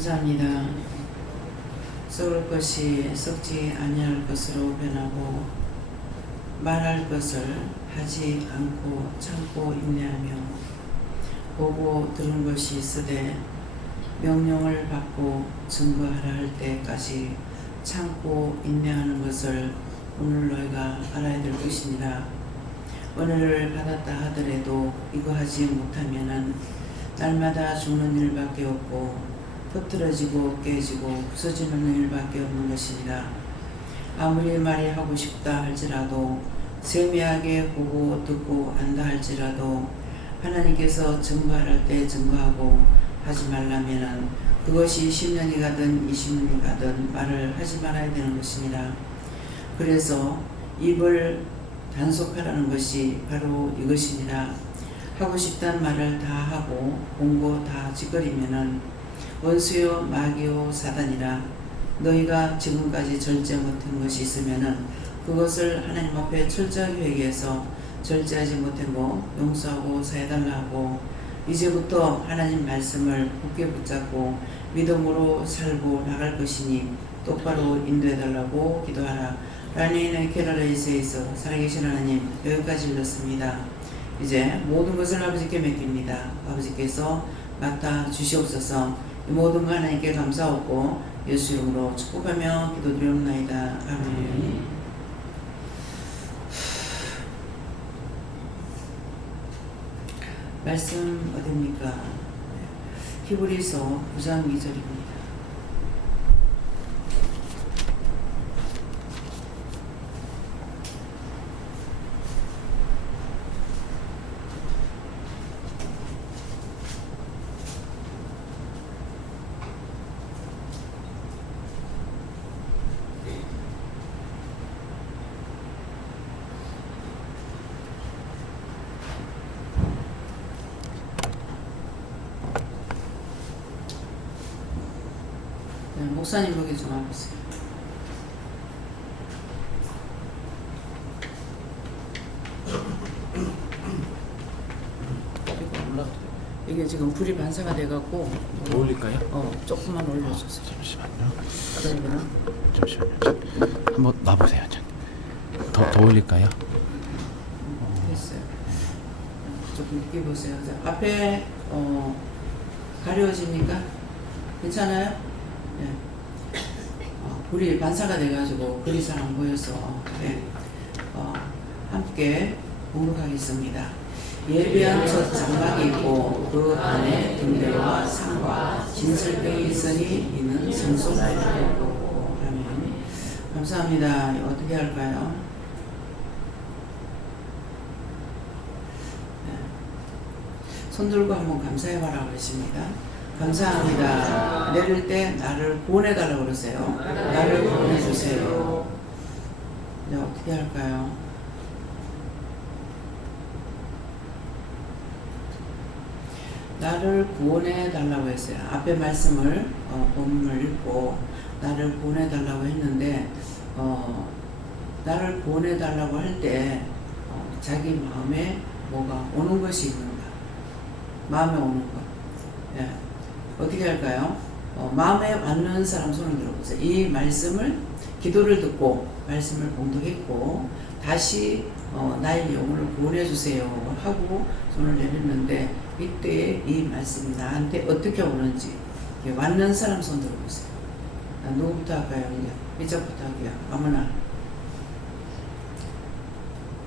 감사합니다. 썩을 것이 썩지 아니할 것으로 변하고 말할 것을 하지 않고 참고 인내하며 보고 들은 것이 있으되 명령을 받고 증거하라 할 때까지 참고 인내하는 것을 오늘 너희가 알아야 될 것이니라. 은혜를 받았다 하더라도 이거 하지 못하면은 날마다 죽는 일밖에 없고 흐트러지고 깨지고 부서지는 일밖에 없는 것이니라. 아무리 말이 하고 싶다 할지라도 세미하게 보고 듣고 안다 할지라도 하나님께서 증거할 때 증거하고 하지 말라면은 그것이 10년이 가든 20년이 가든 말을 하지 말아야 되는 것이니라. 그래서 입을 단속하라는 것이 바로 이것이니라. 하고 싶단 말을 다 하고 공고 다 짓거리면은 원수요 마귀요 사단이라. 너희가 지금까지 절제 못한 것이 있으면은 그것을 하나님 앞에 철저하게 회개해서 절제하지 못한 거 용서하고 사해달라 하고 이제부터 하나님 말씀을 굳게 붙잡고 믿음으로 살고 나갈 것이니 똑바로 인도해달라고 기도하라. 라니는 캐러레이스에서 살아계신 하나님, 여기까지 읽었습니다. 이제 모든 것을 아버지께 맡깁니다. 아버지께서 맡아 주시옵소서. 이 모든 거 하나님께 감사하고 예수 이름으로 축복하며 기도드리옵나이다. 아멘. 말씀 어디입니까? 히브리서 9장 2절입니다. 목사님 보기 좀 와보세요. 이게 지금 불이 반사가 돼갖고 더 올릴까요? 조금만 올려주세요. 잠시만요. 그러면 잠시만요. 한번 놔보세요. 더 올릴까요? 됐어요. 조금 늦게 보세요. 앞에 가려워집니까? 괜찮아요? 네. 불이 반사가 돼가지고 글이 잘 안 보여서 네. 함께 공독하겠습니다. 예비한 첫 장막이 있고 그 안에 등대와 상과 진설병이 있으니 이는 성소라이라고 하면 감사합니다. 어떻게 할까요? 네. 손 들고 한번 감사해봐라 그러십니다. 감사합니다. 내릴 때 나를 구원해달라고 그러세요. 나를 구원해주세요. 네, 어떻게 할까요? 나를 구원해달라고 했어요. 앞에 말씀을 본문을 읽고 나를 구원해달라고 했는데 나를 구원해달라고 할 때 자기 마음에 뭐가 오는 것이 있는가? 마음에 오는 것. 예. 어떻게 할까요? 마음에 맞는 사람 손을 들어보세요. 이 말씀을 기도를 듣고 말씀을 봉독했고 다시 나의 영혼을 구원해 주세요 하고 손을 내렸는데 이때 이 말씀이 나한테 어떻게 오는지 맞는 사람 손 들어보세요. 누구부터 할까요? 이쪽부터 할게요. 아무나.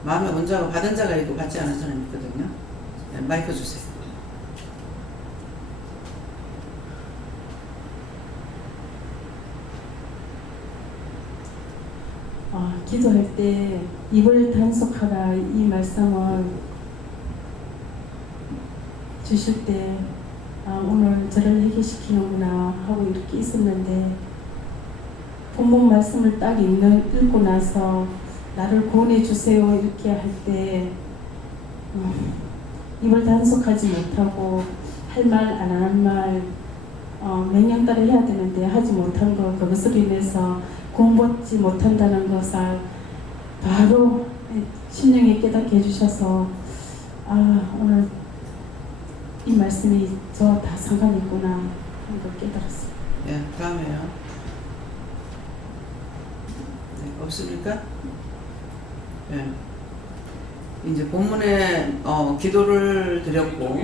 마음에 온 자가 받은 자가 있고 받지 않은 사람이 있거든요. 네, 마이크 주세요. 기도할 때 입을 단속하라 이 말씀을 주실 때 오늘 저를 해결시키는구나 하고 이렇게 있었는데 본문 말씀을 딱 읽고 나서 나를 구원해 주세요 이렇게 할 때 입을 단속하지 못하고 할 말 안 하는 말 명령 따라 해야 되는데 하지 못한 거 그것으로 인해서 구원받지 못한다는 것을 바로 심령에 깨닫게 해주셔서 오늘 이 말씀이 저와 다 상관이 있구나 하는 걸 깨달았어요. 예, 다음에요. 네, 없습니까? 예. 이제 본문에 기도를 드렸고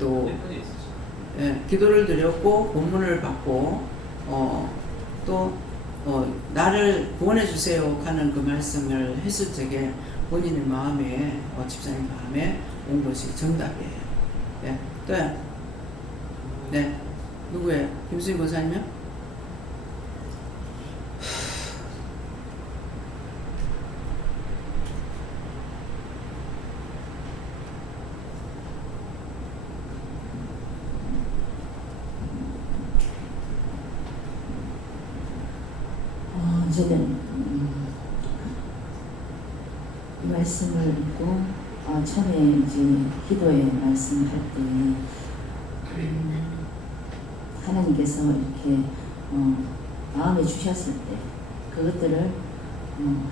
또 기도를 드렸고 본문을 받고 또 나를 구원해 주세요 하는 그 말씀을 했을 적에 본인의 마음에 집사님 마음에 온 것이 정답이에요. 예. 또요. 네. 누구예요? 김수희 권사님이요? 저는 이 말씀을 읽고 처음에 이제 기도의 말씀할 때 하나님께서 이렇게 마음에 주셨을 때 그것들을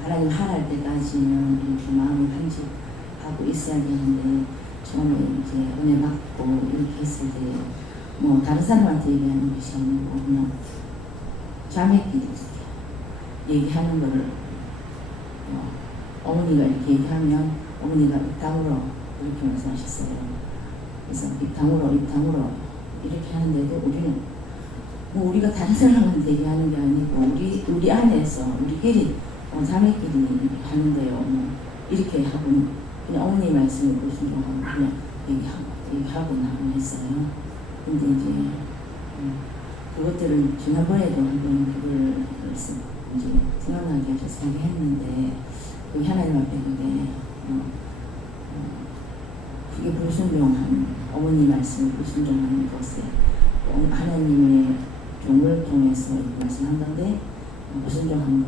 하나님 하랄 때까지는 이렇게 마음에 간직하고 있어야 되는데 처음에 이제 은혜 받고 이렇게 했을 때 뭐 다른 사람한테 얘기하는 것이 아니고 그냥 자매끼리 얘기하는 거를 어머니가 이렇게 얘기하면 어머니가 입당으로 이렇게 말씀하셨어요. 그래서 입당으로 이렇게 하는데도 우리는 뭐 우리가 다른 사람한테 얘기하는 게 아니고 우리 안에서 우리끼리 자매끼리 이렇게 하는 거예요. 뭐 이렇게 하고 그냥 어머니 말씀을 순종하고 그냥 얘기하고 나고 했어요. 근데 이제 그것들을 지난번에도 한번 그걸 이제 생각나게 해서 했는데 그 하나님 앞에 그게 불순종한 어머니 말씀을 불순종하는 것에 하나님의 종을 통해서 말씀한 건데 불순종한 거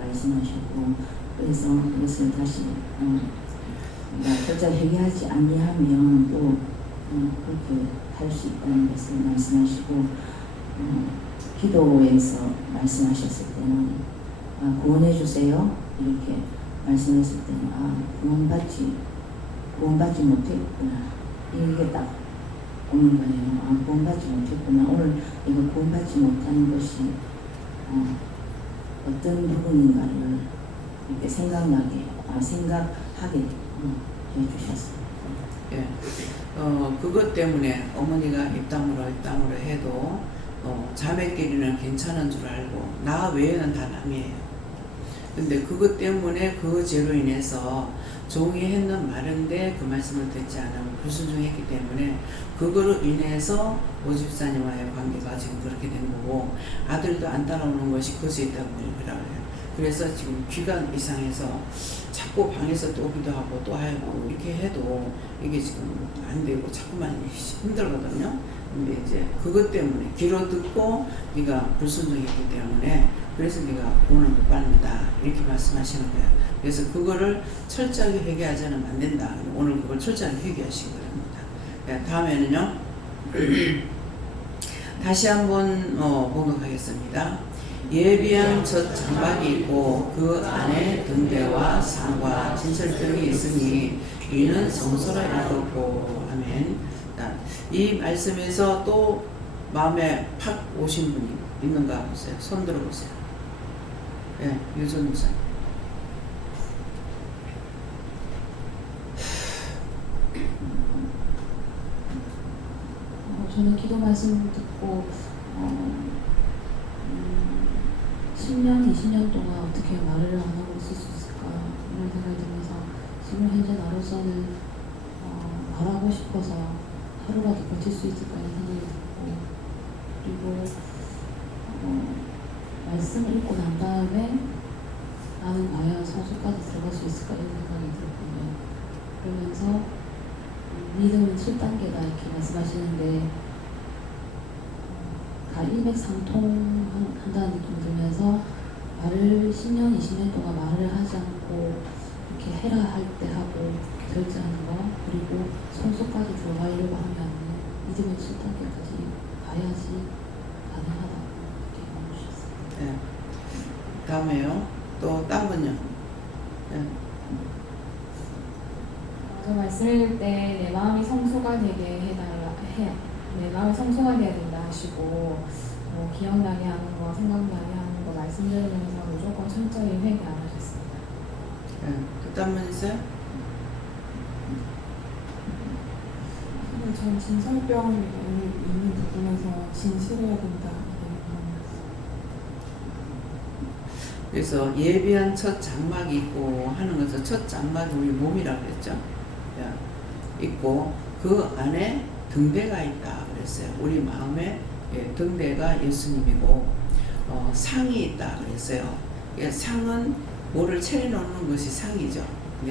말씀하셨고 그래서 그것을 다시 절대 회개하지 아니하면 또 그렇게 할 수 있다는 것을 말씀하시고 기도에서 말씀하셨을 때는 구원해 주세요 이렇게 말씀했을 때는 구원받지 못했구나 이게 딱 오는 거예요. 구원받지 못했구나. 오늘 이거 구원받지 못하는 것이 어떤 부분인가를 이렇게 생각하게 해주셨어요. 예. 그것 때문에 어머니가 입당으로 해도 자매끼리는 괜찮은 줄 알고 나 외에는 다 남이에요. 근데 그것 때문에 그 죄로 인해서 종이 했는 말인데 그 말씀을 듣지 않으면 불순종했기 때문에 그거로 인해서 오집사님과의 관계가 지금 그렇게 된 거고 아들도 안 따라오는 것이 거기에 있다고 그래요. 그래서 지금 귀가 이상해서 자꾸 방에서 또 오기도 하고 또 하고 이렇게 해도 이게 지금 안 되고 자꾸만 힘들거든요. 근데 이제 그것 때문에 귀로 듣고 네가 불순종했기 때문에 그래서 네가 구원을 못 받는다 이렇게 말씀하시는 거예요. 그래서 그거를 철저하게 회개하지 않으면 안 된다. 오늘 그걸 철저하게 회개하시기 바랍니다. 다음에는요. 다시 한번 봉독하겠습니다. 예비한 첫 장막이 있고 그 안에 등대와 상과 진설 등이 있으니 이는 성소라 읽었고 아멘. 이 말씀에서 또 마음에 팍 오신 분이 있는가 보세요. 손 들어보세요. 예, 유전 목사님. 저는 기도 말씀 듣고 10년, 20년 동안 어떻게 말을 안 하고 있을 수 있을까 이런 생각이 들면서 지금 현재 나로서는 말하고 싶어서 하루라도 버틸 수 있을까 이런 생각이 들고 그리고 말씀을 읽고 난 다음에 나는 과연 성수까지 들어갈 수 있을까 이런 생각이 들었거든요. 그러면서 믿음은 7단계다 이렇게 말씀하시는데 다 일맥상통한다는 느낌 들면서 말을 10년, 20년 동안 말을 하지 않고 이렇게 해라 할 때 하고 결제하는 거 그리고 성소까지 들어가려고 하면 믿음은 7단계까지 가야지 가능하다고 이렇게 말해주셨어요. 네. 다음에요. 또 딴 분요. 네. 저 말씀 읽을 때 내 마음이 성소가 되게 해달라 내 마음이 성소가 되어야 된다 하시고 뭐 기억나게 하는 거, 생각나게 하는 거 말씀드리면서 무조건 철저히 회개 안 하셨습니다. 그딴 분 있어요? 근데 전 진설병이 있는 부분에서 진실해야 된다. 그래서 예비한 첫 장막이 있고 하는 것은 첫 장막이 우리 몸이라고 그랬죠. 있고 그 안에 등대가 있다 그랬어요. 우리 마음에 등대가 예수님이고 상이 있다 그랬어요. 상은 뭐를 차려놓는 것이 상이죠.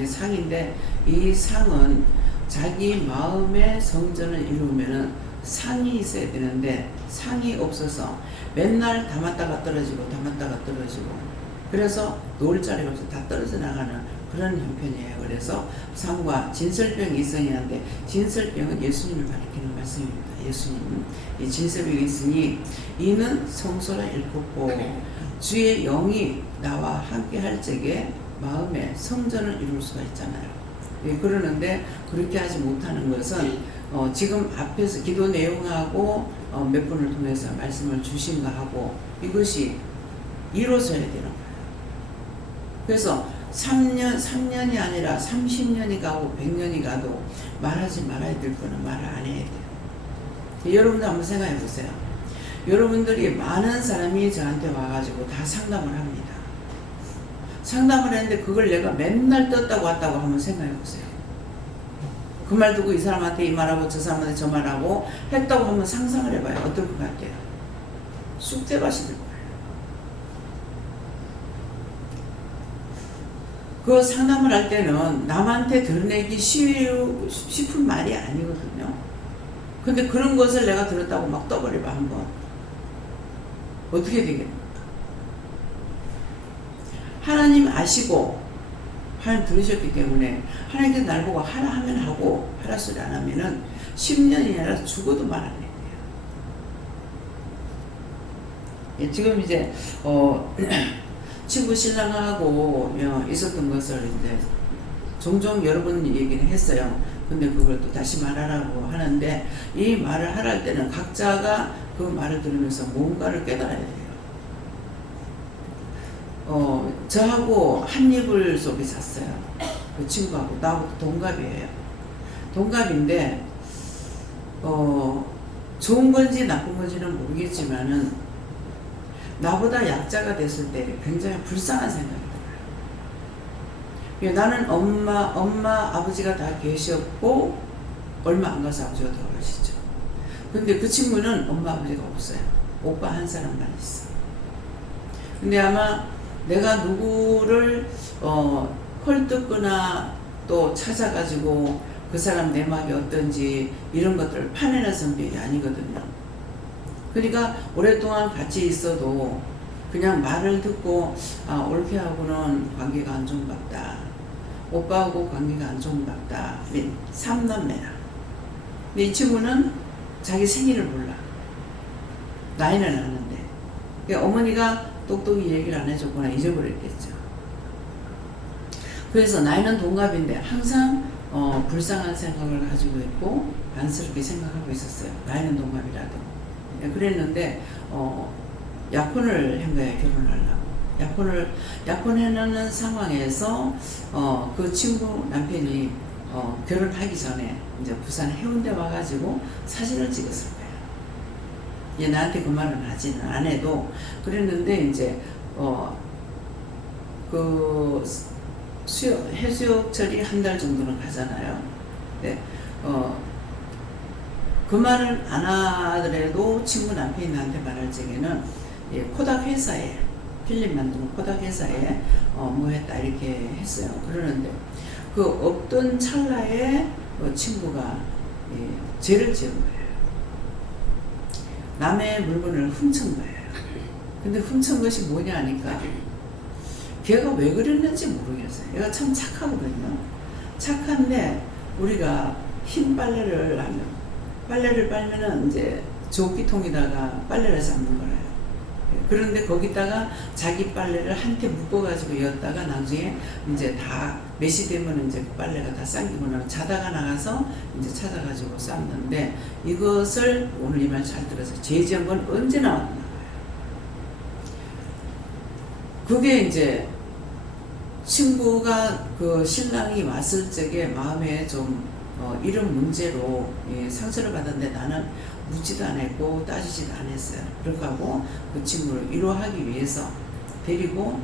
상인데 이 상은 자기 마음의 성전을 이루면은 상이 있어야 되는데 상이 없어서 맨날 담았다가 떨어지고 담았다가 떨어지고 그래서 놓을 자리가 없어 다 떨어져 나가는 그런 형편이에요. 그래서 상과 진설병이 있어야 하는데 진설병은 예수님을 가리키는 말씀입니다. 예수님은 이 진설병이 있으니 이는 성소라 일컫고 주의 영이 나와 함께 할 적에 마음의 성전을 이룰 수가 있잖아요. 그러는데 그렇게 하지 못하는 것은 지금 앞에서 기도 내용하고 몇 분을 통해서 말씀을 주신 거하고 이것이 이루어져야 되는 거예요. 그래서 3년이 아니라 30년이 가고 100년이 가도 말하지 말아야 될 거는 말을 안 해야 돼요. 여러분도 한번 생각해 보세요. 여러분들이 많은 사람이 저한테 와가지고 다 상담을 합니다. 상담을 했는데 그걸 내가 맨날 떴다고 왔다고 한번 생각해 보세요. 그 말 듣고 이 사람한테 이 말하고 저 사람한테 저 말하고 했다고 한번 상상을 해봐요. 어떨 것 같아요? 쑥대밭이 될 거예요. 그 상담을 할 때는 남한테 드러내기 싶은 말이 아니거든요. 근데 그런 것을 내가 들었다고 막 떠버려봐 한번. 어떻게 되겠노? 하나님 아시고 하나님 들으셨기 때문에 하나님께서 날 보고 하라 하면 하고 하라 소리 안 하면은 10년이 아니라 죽어도 말 안 해요. 지금 이제 친구 신랑하고 있었던 것을 이제 종종 여러 번 얘기는 했어요. 근데 그걸 또 다시 말하라고 하는데 이 말을 하라 할 때는 각자가 그 말을 들으면서 뭔가를 깨달아야 돼요. 저하고 한 이불 속에 잤어요. 그 친구하고 나하고 동갑이에요. 동갑인데 좋은 건지 나쁜 건지는 모르겠지만은 나보다 약자가 됐을 때 굉장히 불쌍한 생각이 들어요. 나는 엄마 아버지가 다 계셨고 얼마 안 가서 아버지가 돌아가시죠. 근데 그 친구는 엄마 아버지가 없어요. 오빠 한 사람만 있어. 근데 아마 내가 누구를 헐뜯거나 또 찾아가지고 그 사람 내막이 어떤지 이런 것들을 파내는 성격이 아니거든요. 그러니까 오랫동안 같이 있어도 그냥 말을 듣고 올케하고는 관계가 안 좋은 것 같다. 오빠하고 관계가 안 좋은 것 같다. 3남매라. 근데 이 친구는 자기 생일을 몰라. 나이는 아는데. 그러니까 어머니가 똑똑히 얘기를 안 해줬거나 잊어버렸겠죠. 그래서 나이는 동갑인데 항상 불쌍한 생각을 가지고 있고 안쓰럽게 생각하고 있었어요. 나이는 동갑이라도. 그랬는데 약혼을 한 거예요. 결혼하려고. 약혼해놓는 상황에서 그 친구 남편이 결혼하기 전에 이제 부산 해운대 와가지고 사진을 찍었을 거예요. 얘 나한테 그 말은 하지는 안 해도 그랬는데 이제 그 해수욕절이 한 달 정도는 가잖아요. 네. 그 말을 안 하더라도 친구 남편이 나한테 말할 적에는 코닥 회사에 필름 만드는 코닥 회사에 뭐 했다 이렇게 했어요. 그러는데 그 없던 찰나에 친구가 죄를 지은 거예요. 남의 물건을 훔친 거예요. 근데 훔친 것이 뭐냐 하니까 걔가 왜 그랬는지 모르겠어요. 얘가 참 착하거든요. 착한데 우리가 흰 빨래를 하면 빨래를 빨면은 이제 조끼통에다가 빨래를 잡는 거예요. 그런데 거기다가 자기 빨래를 한테 묶어가지고 였다가 나중에 이제 다 몇 시 되면 이제 그 빨래가 다 쌍기고 나면 자다가 나가서 이제 찾아가지고 쌌는데 이것을 오늘 이 말 잘 들어서 죄 지은 건 언제 나왔나? 그게 이제 친구가 그 신랑이 왔을 적에 마음에 좀 이런 문제로 상처를 받았는데 나는 묻지도 않았고 따지지도 않았어요. 그렇게 하고 그 친구를 위로하기 위해서 데리고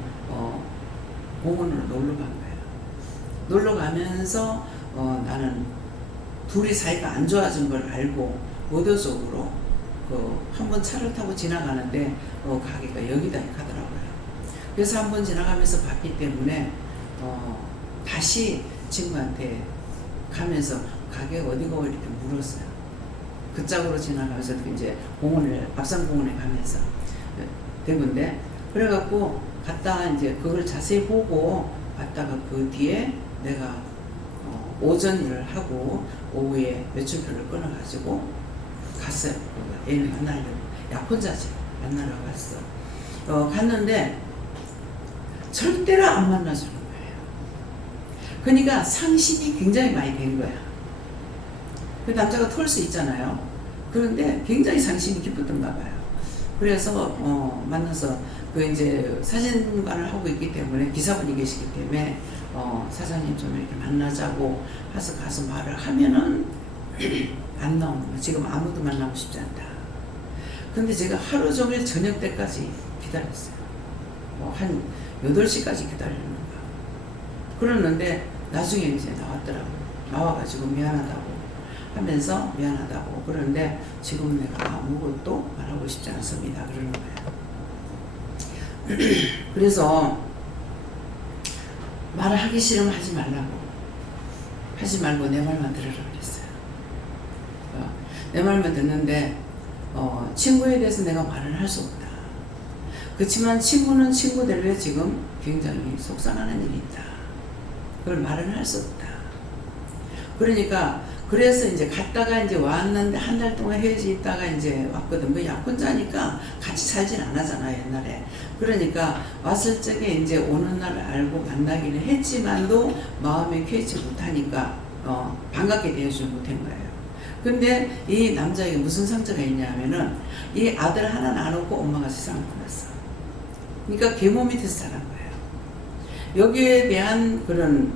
공원으로 놀러 간 거예요. 놀러 가면서 나는 둘이 사이가 안 좋아진 걸 알고 의도적으로 한번 차를 타고 지나가는데 가게가 여기다 가더라고요. 그래서 한번 지나가면서 봤기 때문에 다시 친구한테 가면서 가게가 어디고 이렇게 물었어요. 그 짝으로 지나가면서 이제 앞산공원에 가면서 대구인데 그래갖고 갔다가 이제 그걸 자세히 보고 갔다가 그 뒤에 내가 오전 일을 하고 오후에 매출표를 끊어가지고 갔어요. 애를 만나려고 약혼자지 만나러 갔어. 갔는데 절대로 안 만나주는 거예요. 그러니까 상심이 굉장히 많이 된 거야. 그 남자가 털 수 있잖아요. 그런데 굉장히 상심이 깊었던가 봐요. 그래서 만나서 그 이제 사진관을 하고 있기 때문에 기사분이 계시기 때문에 사장님 좀 이렇게 만나자고 해서 가서 말을 하면은 안 나오는 거야. 지금 아무도 만나고 싶지 않다. 근데 제가 하루 종일 저녁 때까지 기다렸어요. 한 8시까지 기다리는 거야. 그러는데 나중에 이제 나왔더라고요. 나와가지고 미안하다고 하면서 미안하다고 그러는데 지금 내가 아무것도 말하고 싶지 않습니다. 그러는 거예요. 그래서 말을 하기 싫으면 하지 말라고. 하지 말고 내 말만 들으라 그랬어요. 내 말만 듣는데 친구에 대해서 내가 말을 할 수 없다. 그렇지만 친구는 친구대로 지금 굉장히 속상하는 일이 있다. 그걸 말을 할 수 없다. 그러니까 그래서 이제 갔다가 이제 왔는데 한 달 동안 헤어져 있다가 이제 왔거든. 그 약혼자니까 같이 살진 않았잖아요, 옛날에. 그러니까 왔을 적에 이제 오는 날 알고 만나기는 했지만도 마음에 쾌치 못하니까 반갑게 대해주지 못한 거예요. 근데 이 남자에게 무슨 상처가 있냐면은 이 아들 하나 낳아놓고 엄마가 세상을 떠났어. 그러니까 계모 밑에서 자란 거예요. 여기에 대한 그런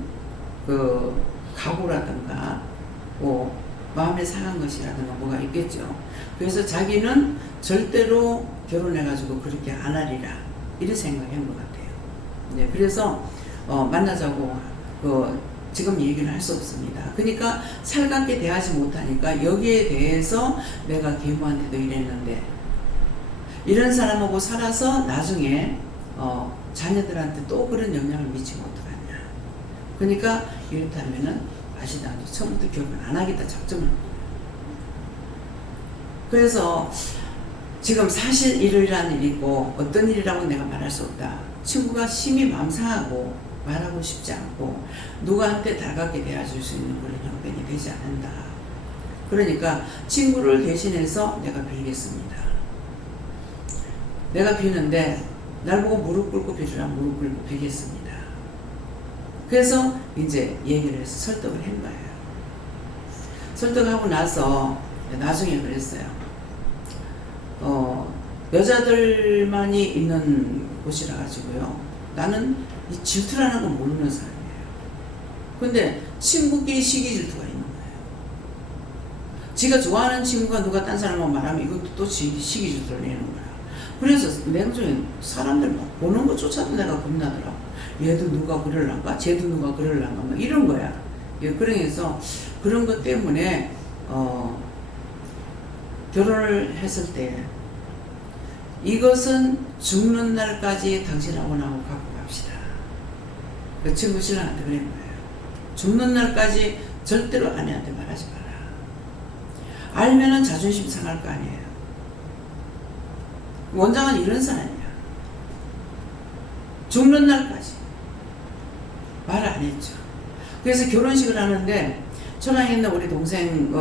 그 각오라든가 마음에 상한 것이라든가 뭐가 있겠죠. 그래서 자기는 절대로 결혼해가지고 그렇게 안 하리라 이런 생각한 것 같아요. 네, 그래서 만나자고 지금 얘기를 할 수 없습니다. 그러니까 살갑게 대하지 못하니까 여기에 대해서 내가 계모한테도 이랬는데 이런 사람하고 살아서 나중에 자녀들한테 또 그런 영향을 미치면 어떡하냐. 그러니까 이렇다면은 아시다. 처음부터 결혼 안 하겠다 작정을. 그래서 지금 사실 일이라는 일이 있고 어떤 일이라고 내가 말할 수 없다. 친구가 심히 마음 상하고 말하고 싶지 않고 누구한테 달갑게 대해줄 수 있는 그런 형편이 되지 않는다. 그러니까 친구를 대신해서 내가 빌겠습니다. 내가 비는데 날 보고 무릎 꿇고 빌으라 무릎 꿇고 빌겠습니다. 그래서 이제 얘기를 해서 설득을 한 거예요. 설득하고 나서 나중에 그랬어요. 여자들만이 있는 곳이라 가지고요. 나는 이 질투라는 건 모르는 사람이에요. 근데 친구끼리 시기 질투가 있는 거예요. 지가 좋아하는 친구가 누가 딴 사람하고 말하면 이것도 또 시기 질투를 내는 거야. 그래서 나중에 사람들 막 보는 것조차도 내가 겁나더라고. 얘도 누가 그럴란가? 쟤도 누가 그럴란가? 막 이런 거야. 예, 그래서 그런 것 때문에 결혼을 했을 때 이것은 죽는 날까지 당신하고 나하고 갖고 갑시다. 그 친구 신랑한테 그런 거예요. 죽는 날까지 절대로 아내한테 말하지 마라. 알면은 자존심 상할 거 아니에요. 원장은 이런 사람이야. 죽는 날까지 말을 안 했죠. 그래서 결혼식을 하는데 저랑 있는 우리 동생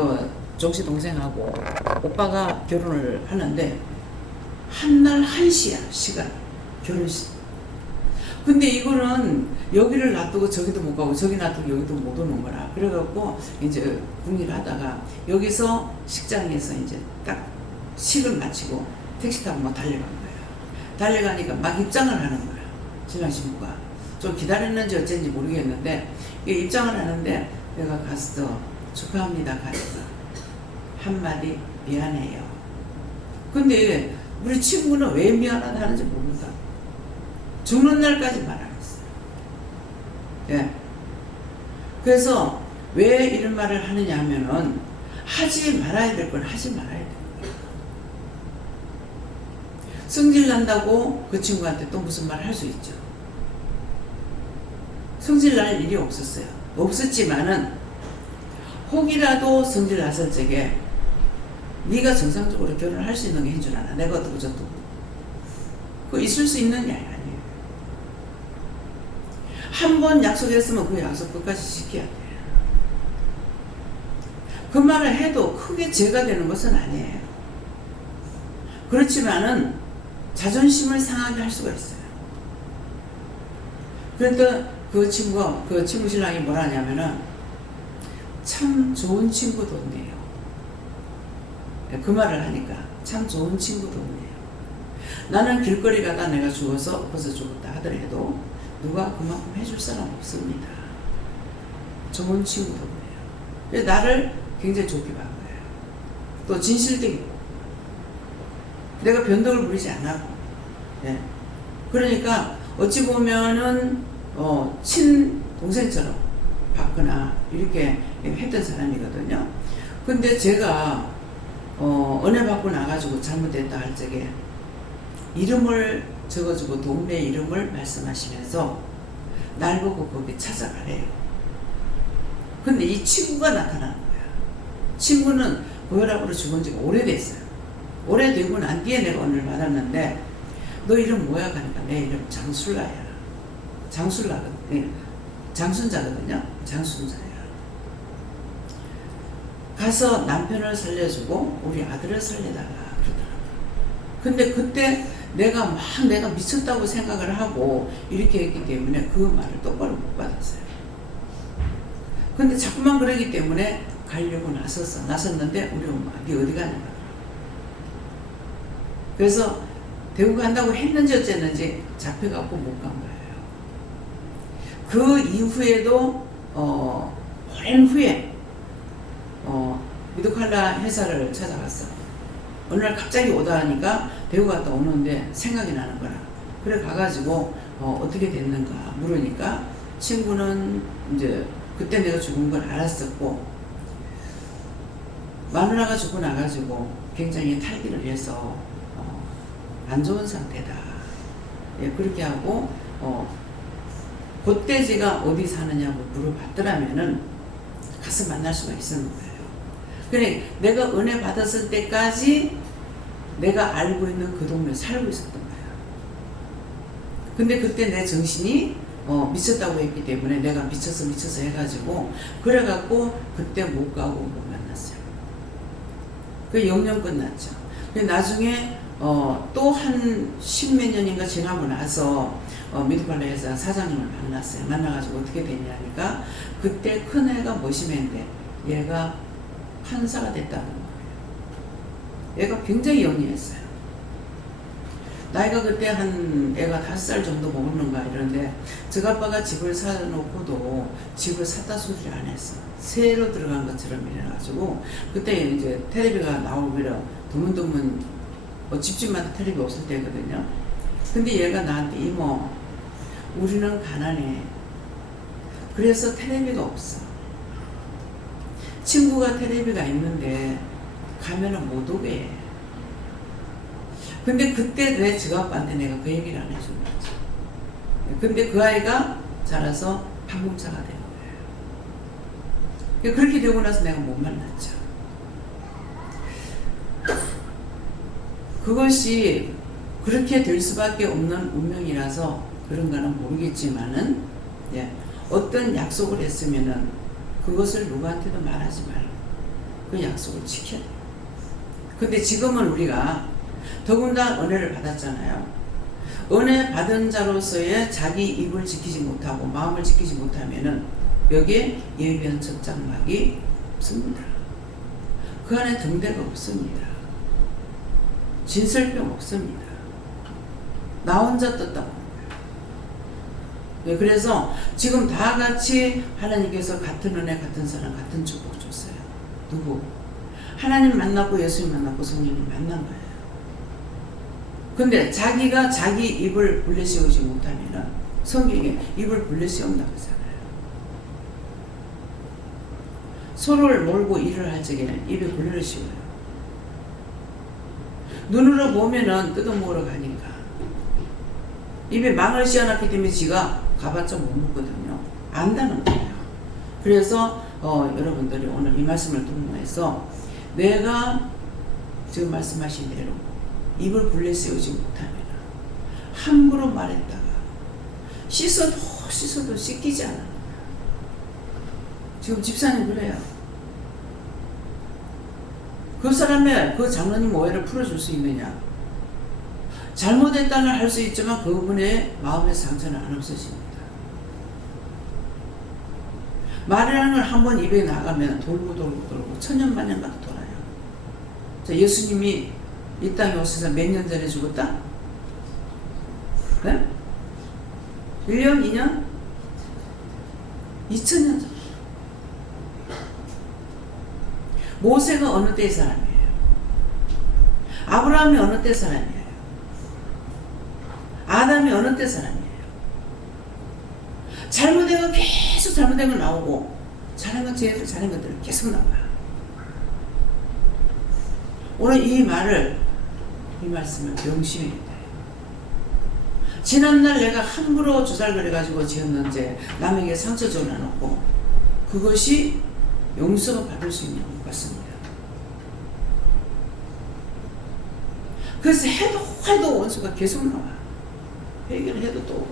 종씨 동생하고 오빠가 결혼을 하는데 한날 1시야 시간 결혼식. 근데 이거는 여기를 놔두고 저기도 못 가고 저기 놔두고 여기도 못 오는 거라. 그래갖고 이제 궁리를 하다가 여기서 식장에서 이제 딱 식을 마치고 택시 타고 막 달려간 거예요. 달려가니까 막 입장을 하는 거야. 신랑 신부가 좀 기다렸는지 어쩐지 모르겠는데 입장을 하는데 내가 가서 축하합니다 가니까 한마디 미안해요. 근데 우리 친구는 왜 미안하다 하는지 모른다. 죽는 날까지 말 안 했어요. 예. 그래서 왜 이런 말을 하느냐 하면은 하지 말아야 될 건 하지 말아야 될 거예요. 성질 난다고 그 친구한테 또 무슨 말 할 수 있죠. 성질 날 일이 없었어요. 없었지만은 혹이라도 성질 났을 적에 네가 정상적으로 결혼을 할 수 있는 게 인 줄 알아. 내가 어떻고 저떻고. 그거 있을 수 있는 게 아니에요. 한 번 약속했으면 그 약속 끝까지 지켜야 돼요. 그 말을 해도 크게 죄가 되는 것은 아니에요. 그렇지만은 자존심을 상하게 할 수가 있어요. 그런데 그 친구 신랑이 뭐라 하냐면은 참 좋은 친구도네요. 그 말을 하니까 참 좋은 친구도네요. 나는 길거리 가다 내가 죽어서 엎어서 죽었다 하더라도 누가 그만큼 해줄 사람 없습니다. 좋은 친구도네요. 그래서 나를 굉장히 좋게 본 거예요. 또 진실되게 내가 변덕을 부리지 않았고, 예. 그러니까 어찌 보면은 친동생처럼 받거나 이렇게 했던 사람이거든요. 근데 제가 은혜 받고 나가지고 잘못됐다 할 적에 이름을 적어주고 동네 이름을 말씀하시면서 날 보고 거기 찾아가래요. 근데 이 친구가 나타나는 거야. 친구는 고혈압으로 죽은 지가 오래됐어요. 오래되고 난 뒤에 내가 오늘 받았는데 너 이름 뭐야? 가니까 내 이름 장술라야. 장술라거든요. 장순자거든요. 장순자야. 가서 남편을 살려주고 우리 아들을 살려달라 그러더라고요. 근데 그때 내가 미쳤다고 생각을 하고 이렇게 했기 때문에 그 말을 똑바로 못 받았어요. 근데 자꾸만 그러기 때문에 가려고 나섰는데 우리 엄마 네 어디 가냐고. 그래서 대구 간다고 했는지 어쨌는지 잡혀갖고 못 간 거예요. 그 이후에도 오랜 후에 미드칼라 회사를 찾아갔어. 어느 날 갑자기 오다 하니까 대구 갔다 오는데 생각이 나는 거라. 그래 가가지고 어떻게 됐는가 물으니까 친구는 이제 그때 내가 죽은 걸 알았었고 마누라가 죽고 나가지고 굉장히 탈기를 해서 안 좋은 상태다. 예, 그렇게 하고 그때 제가 어디 사느냐고 물어봤더라면은 가서 만날 수가 있었는 거예요. 그래 내가 은혜 받았을 때까지 내가 알고 있는 그 동네에 살고 있었던 거예요. 근데 그때 내 정신이 미쳤다고 했기 때문에 내가 미쳐서 해가지고 그래갖고 그때 못 가고 못 만났어요. 그 영영 끝났죠. 나중에 또 한 십몇 년인가 지나고 나서 미드칼라 회사 사장님을 만났어요. 만나가지고 어떻게 됐냐니까 그때 큰애가 머시맨데 얘가 판사가 됐다는 거예요. 얘가 굉장히 영리했어요. 나이가 그때 한 애가 5살 정도 먹었는가 이런데 저 아빠가 집을 사놓고도 집을 샀다 소리 안 했어. 새로 들어간 것처럼 이래가지고 그때 이제 텔레비가 나오면 드문드문 집집마다 텔레비 없을 때거든요. 근데 얘가 나한테 이모 우리는 가난해. 그래서 텔레비가 없어. 친구가 텔레비가 있는데 가면은 못 오게 해. 근데 그때 왜 저 아빠한테 내가 그 얘기를 안 해준 거지. 근데 그 아이가 자라서 방공차가 된 거예요. 그렇게 되고 나서 내가 못 만났죠. 그것이 그렇게 될 수밖에 없는 운명이라서 그런가는 모르겠지만은 예, 어떤 약속을 했으면은 그것을 누구한테도 말하지 말고 그 약속을 지켜야 돼요. 근데 지금은 우리가 더군다나 은혜를 받았잖아요. 은혜 받은 자로서의 자기 입을 지키지 못하고 마음을 지키지 못하면은 여기에 예비한 접장막이 없습니다. 그 안에 등대가 없습니다. 진설병 없습니다. 나 혼자 떴다고. 네, 그래서 지금 다 같이 하나님께서 같은 은혜, 같은 사랑, 같은 축복 줬어요. 누구? 하나님 만났고 예수님 만났고 성령님 만난 거예요. 근데 자기가 자기 입을 불러세우지 못하면 성경에 입을 불러세운다고 하잖아요. 서로를 몰고 일을 할 적에는 입에 불러를 씌워요. 눈으로 보면은 뜯어먹으러 가니까 입에 망을 씌워놨기 때문에 지가 가봤자 못 먹거든요. 안다는 거예요. 그래서 여러분들이 오늘 이 말씀을 통해서 내가 지금 말씀하신 대로 입을 불러세우지 못하면 함부로 말했다가 씻어도 씻기지 않아. 지금 집사님 그래요. 그 사람의 그 장로님 오해를 풀어줄 수 있느냐? 잘못했다는 할 수 있지만 그분의 마음의 상처는 안 없어집니다. 말이라는 걸 한번 입에 나가면 돌고 천년만년가도 돌아요. 자, 예수님이 이 땅에 오셔서 몇 년 전에 죽었다? 네? 1년? 2년? 2000년 전. 모세가 어느 때의 사람이에요? 아브라함이 어느 때 사람이에요? 아담이 어느 때 사람이에요? 잘못된 건 계속 잘못된 건 나오고 잘한 건 제일 잘한 것들은 계속 나와요. 오늘 이 말씀을 명심해야 돼요. 지난날 내가 함부로 조잘거려가지고 지었는 죄 남에게 상처 줘놔놓고 그것이 용서가 받을 수 있는 것 같습니다. 그래서 해도 원수가 계속 나와. 해결을 해도 또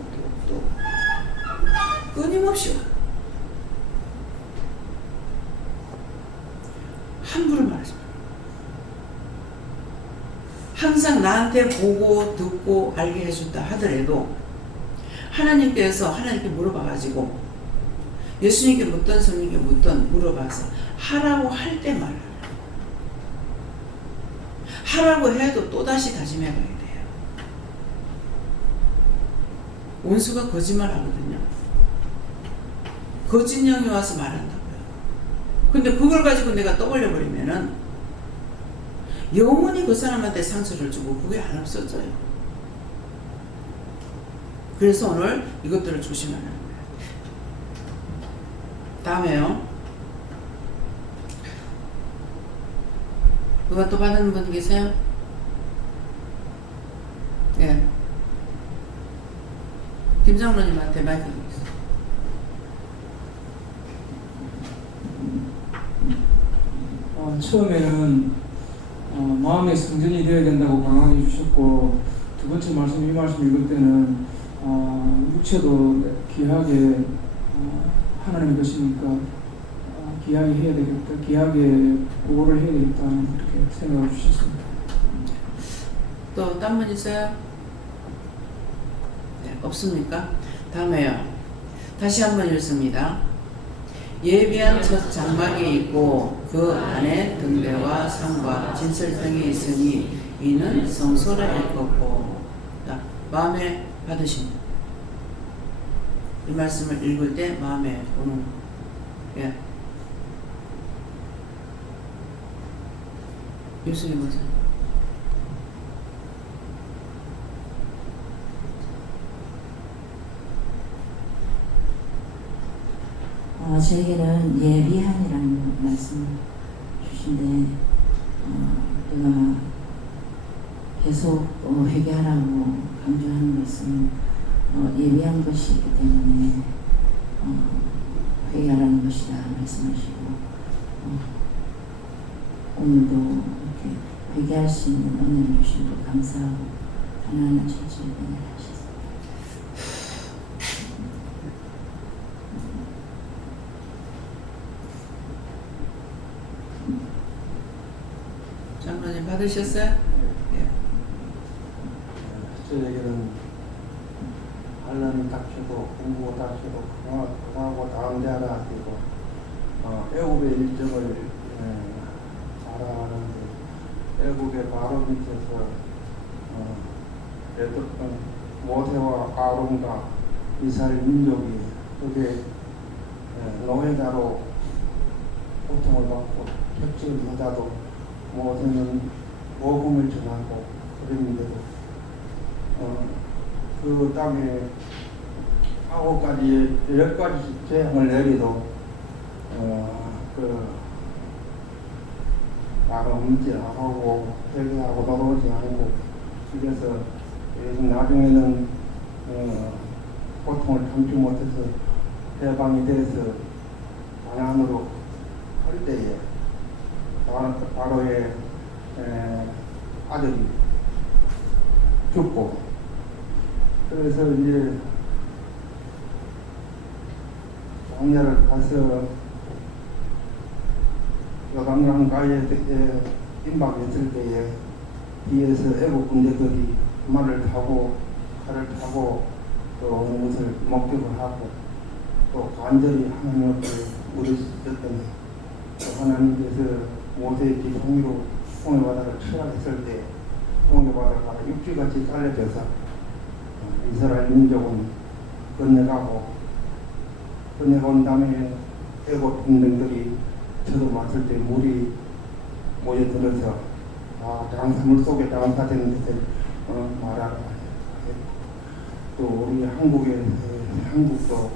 끊임없이 와. 함부로 말하지 마. 항상 나한테 보고 듣고 알게 해준다 하더라도 하나님께 물어봐가지고 예수님께 묻던 성령께 묻던 물어봐서 하라고 할 때 말하라. 하라고 해도 또다시 다짐해봐야 돼요. 원수가 거짓말 하거든요. 거짓 영이 와서 말한다고요. 근데 그걸 가지고 내가 떠벌려버리면은 영원히 그 사람한테 상처를 주고 그게 안 없어져요. 그래서 오늘 이것들을 조심하는 거예요. 다음에요. 누가 또 받는 분 계세요? 예. 김장로님한테 마이크 드리겠습니다. 처음에는 마음의 성전이 되어야 된다고 강하게 주셨고, 두 번째 이 말씀 읽을 때는 육체도 귀하게 하나님의 것이니까 귀하게 해야 되겠다, 귀하게 보호를 해야 되겠다는 그렇게 생각을 주셨습니다. 또 딴 분 있어요? 네, 없습니까? 다음에요. 다시 한번 읽습니다. 예비한 첫 장막이 있고 그 안에 등대와 상과 진설병이 있으니 이는 성소라 읽었고. 마음에 받으십니다. 이 말씀을 읽을 때 마음에 오는 예. 유수님 보세요. 저에게는 예비한이라는 말씀을 주신데 제가 계속 회개하라고 강조하는 것은 예비한 것이 있기 때문에 회개하라는 것이다 말씀하시고 오늘도 이렇게 회개할 수 있는 은혜를 주신 것 감사하고 하나하나 천천히 하셨습니다. 장로님 받으셨어요? 예. 저에게는 환란이 닥쳐도 공부가 닥쳐도 강하고 담대하라 하고 애굽의 일정을 자라하는데 애굽의 바로 밑에서 모세와 아론과 이스라엘 민족이 그게 노예자로 고통을 받고 격식을 받아도 모세는 복음을 전하고 그랬는데도 그 땅에 9가지 10가지 재앙을 내리도 나가지 하고 회개하고 돌아오지 않고 그래서 나중에는 고통을 참지 못해서 해방이 돼서 가나안으로 할 때에 바로의 아들이 죽고 그래서 이제 광야를 가서 요단강가에 임박했을 때에 뒤에서 애국 군대들이 말을 타고 칼을 타고 또 오는 것을 목격을 하고 또 간절히 하나님 앞에 물으셨더니 또 하나님께서 모세의 기둥으로 홍해바다를 출하했을 때 홍해바다가 육지같이 잘려져서 이스라엘 민족은 건너온 다음에 애국 군대들이 쳐들어왔을 때 물이 모여들어서 물 속에 장사되는 것을 말하고 또 우리 한국도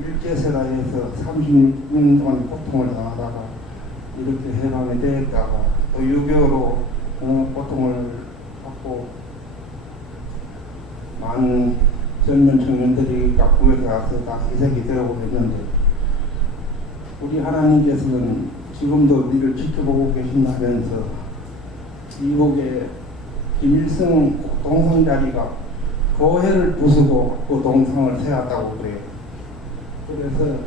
일제세라에서 30년 동안 고통을 당하다가 이렇게 해방이 되었다가 또 6.25로 고통을 받고 많은 젊은 청년들이 각국에 가서 다 희생이 되고 했는데 우리 하나님께서는 지금도 우리를 지켜보고 계신다면서 미국의 김일성 동상 자리가 고해를 부수고 그 동상을 세웠다고 그래요. 그래서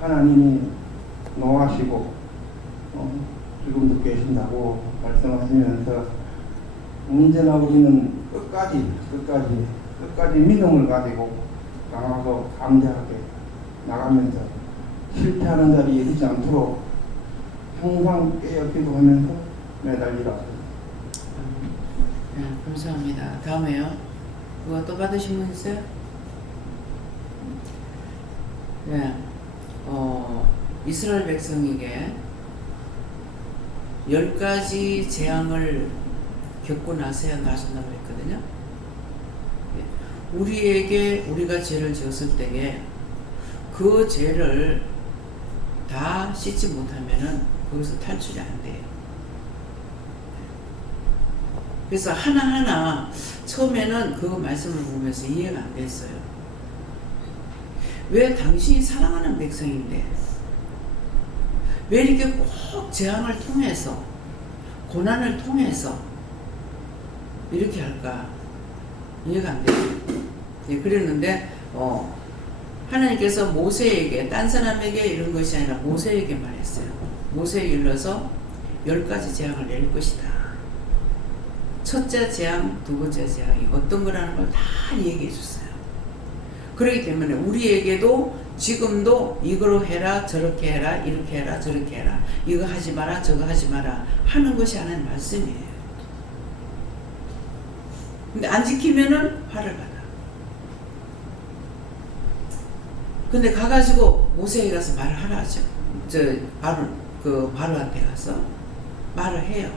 하나님이 노하시고 지금도 계신다고 말씀하시면서 언제나 우리는 끝까지 믿음을 가지고 강하고 담대하게 나가면서 실패하는 자리에 있지 않도록 항상 깨어 기도하면서 매달리라. 네, 감사합니다. 다음에요. 누가 또 받으신 분 있어요? 네, 이스라엘 백성에게 10가지 재앙을 겪고 나서야 나선다고 했거든요. 우리에게 우리가 죄를 지었을 때에 그 죄를 다 씻지 못하면은 거기서 탈출이 안 돼요. 그래서 하나하나 처음에는 그 말씀을 보면서 이해가 안 됐어요. 왜 당신이 사랑하는 백성인데 왜 이렇게 꼭 재앙을 통해서 고난을 통해서 이렇게 할까 이해가 안 돼요. 예, 그랬는데 하나님께서 모세에게 딴 사람에게 이런 것이 아니라 모세에게 말했어요. 모세에게 일러서 10가지 재앙을 낼 것이다. 첫째 재앙, 두 번째 재앙이 어떤 거라는 걸 다 얘기해 줬어요. 그렇기 때문에 우리에게도 지금도 이거로 해라, 저렇게 해라, 이렇게 해라, 저렇게 해라, 이거 하지 마라, 저거 하지 마라 하는 것이 하나님 말씀이에요. 근데 안 지키면은 화를 받아. 근데 가가지고 모세에 가서 말을 하라 하죠. 바로한테 가서 말을 해요.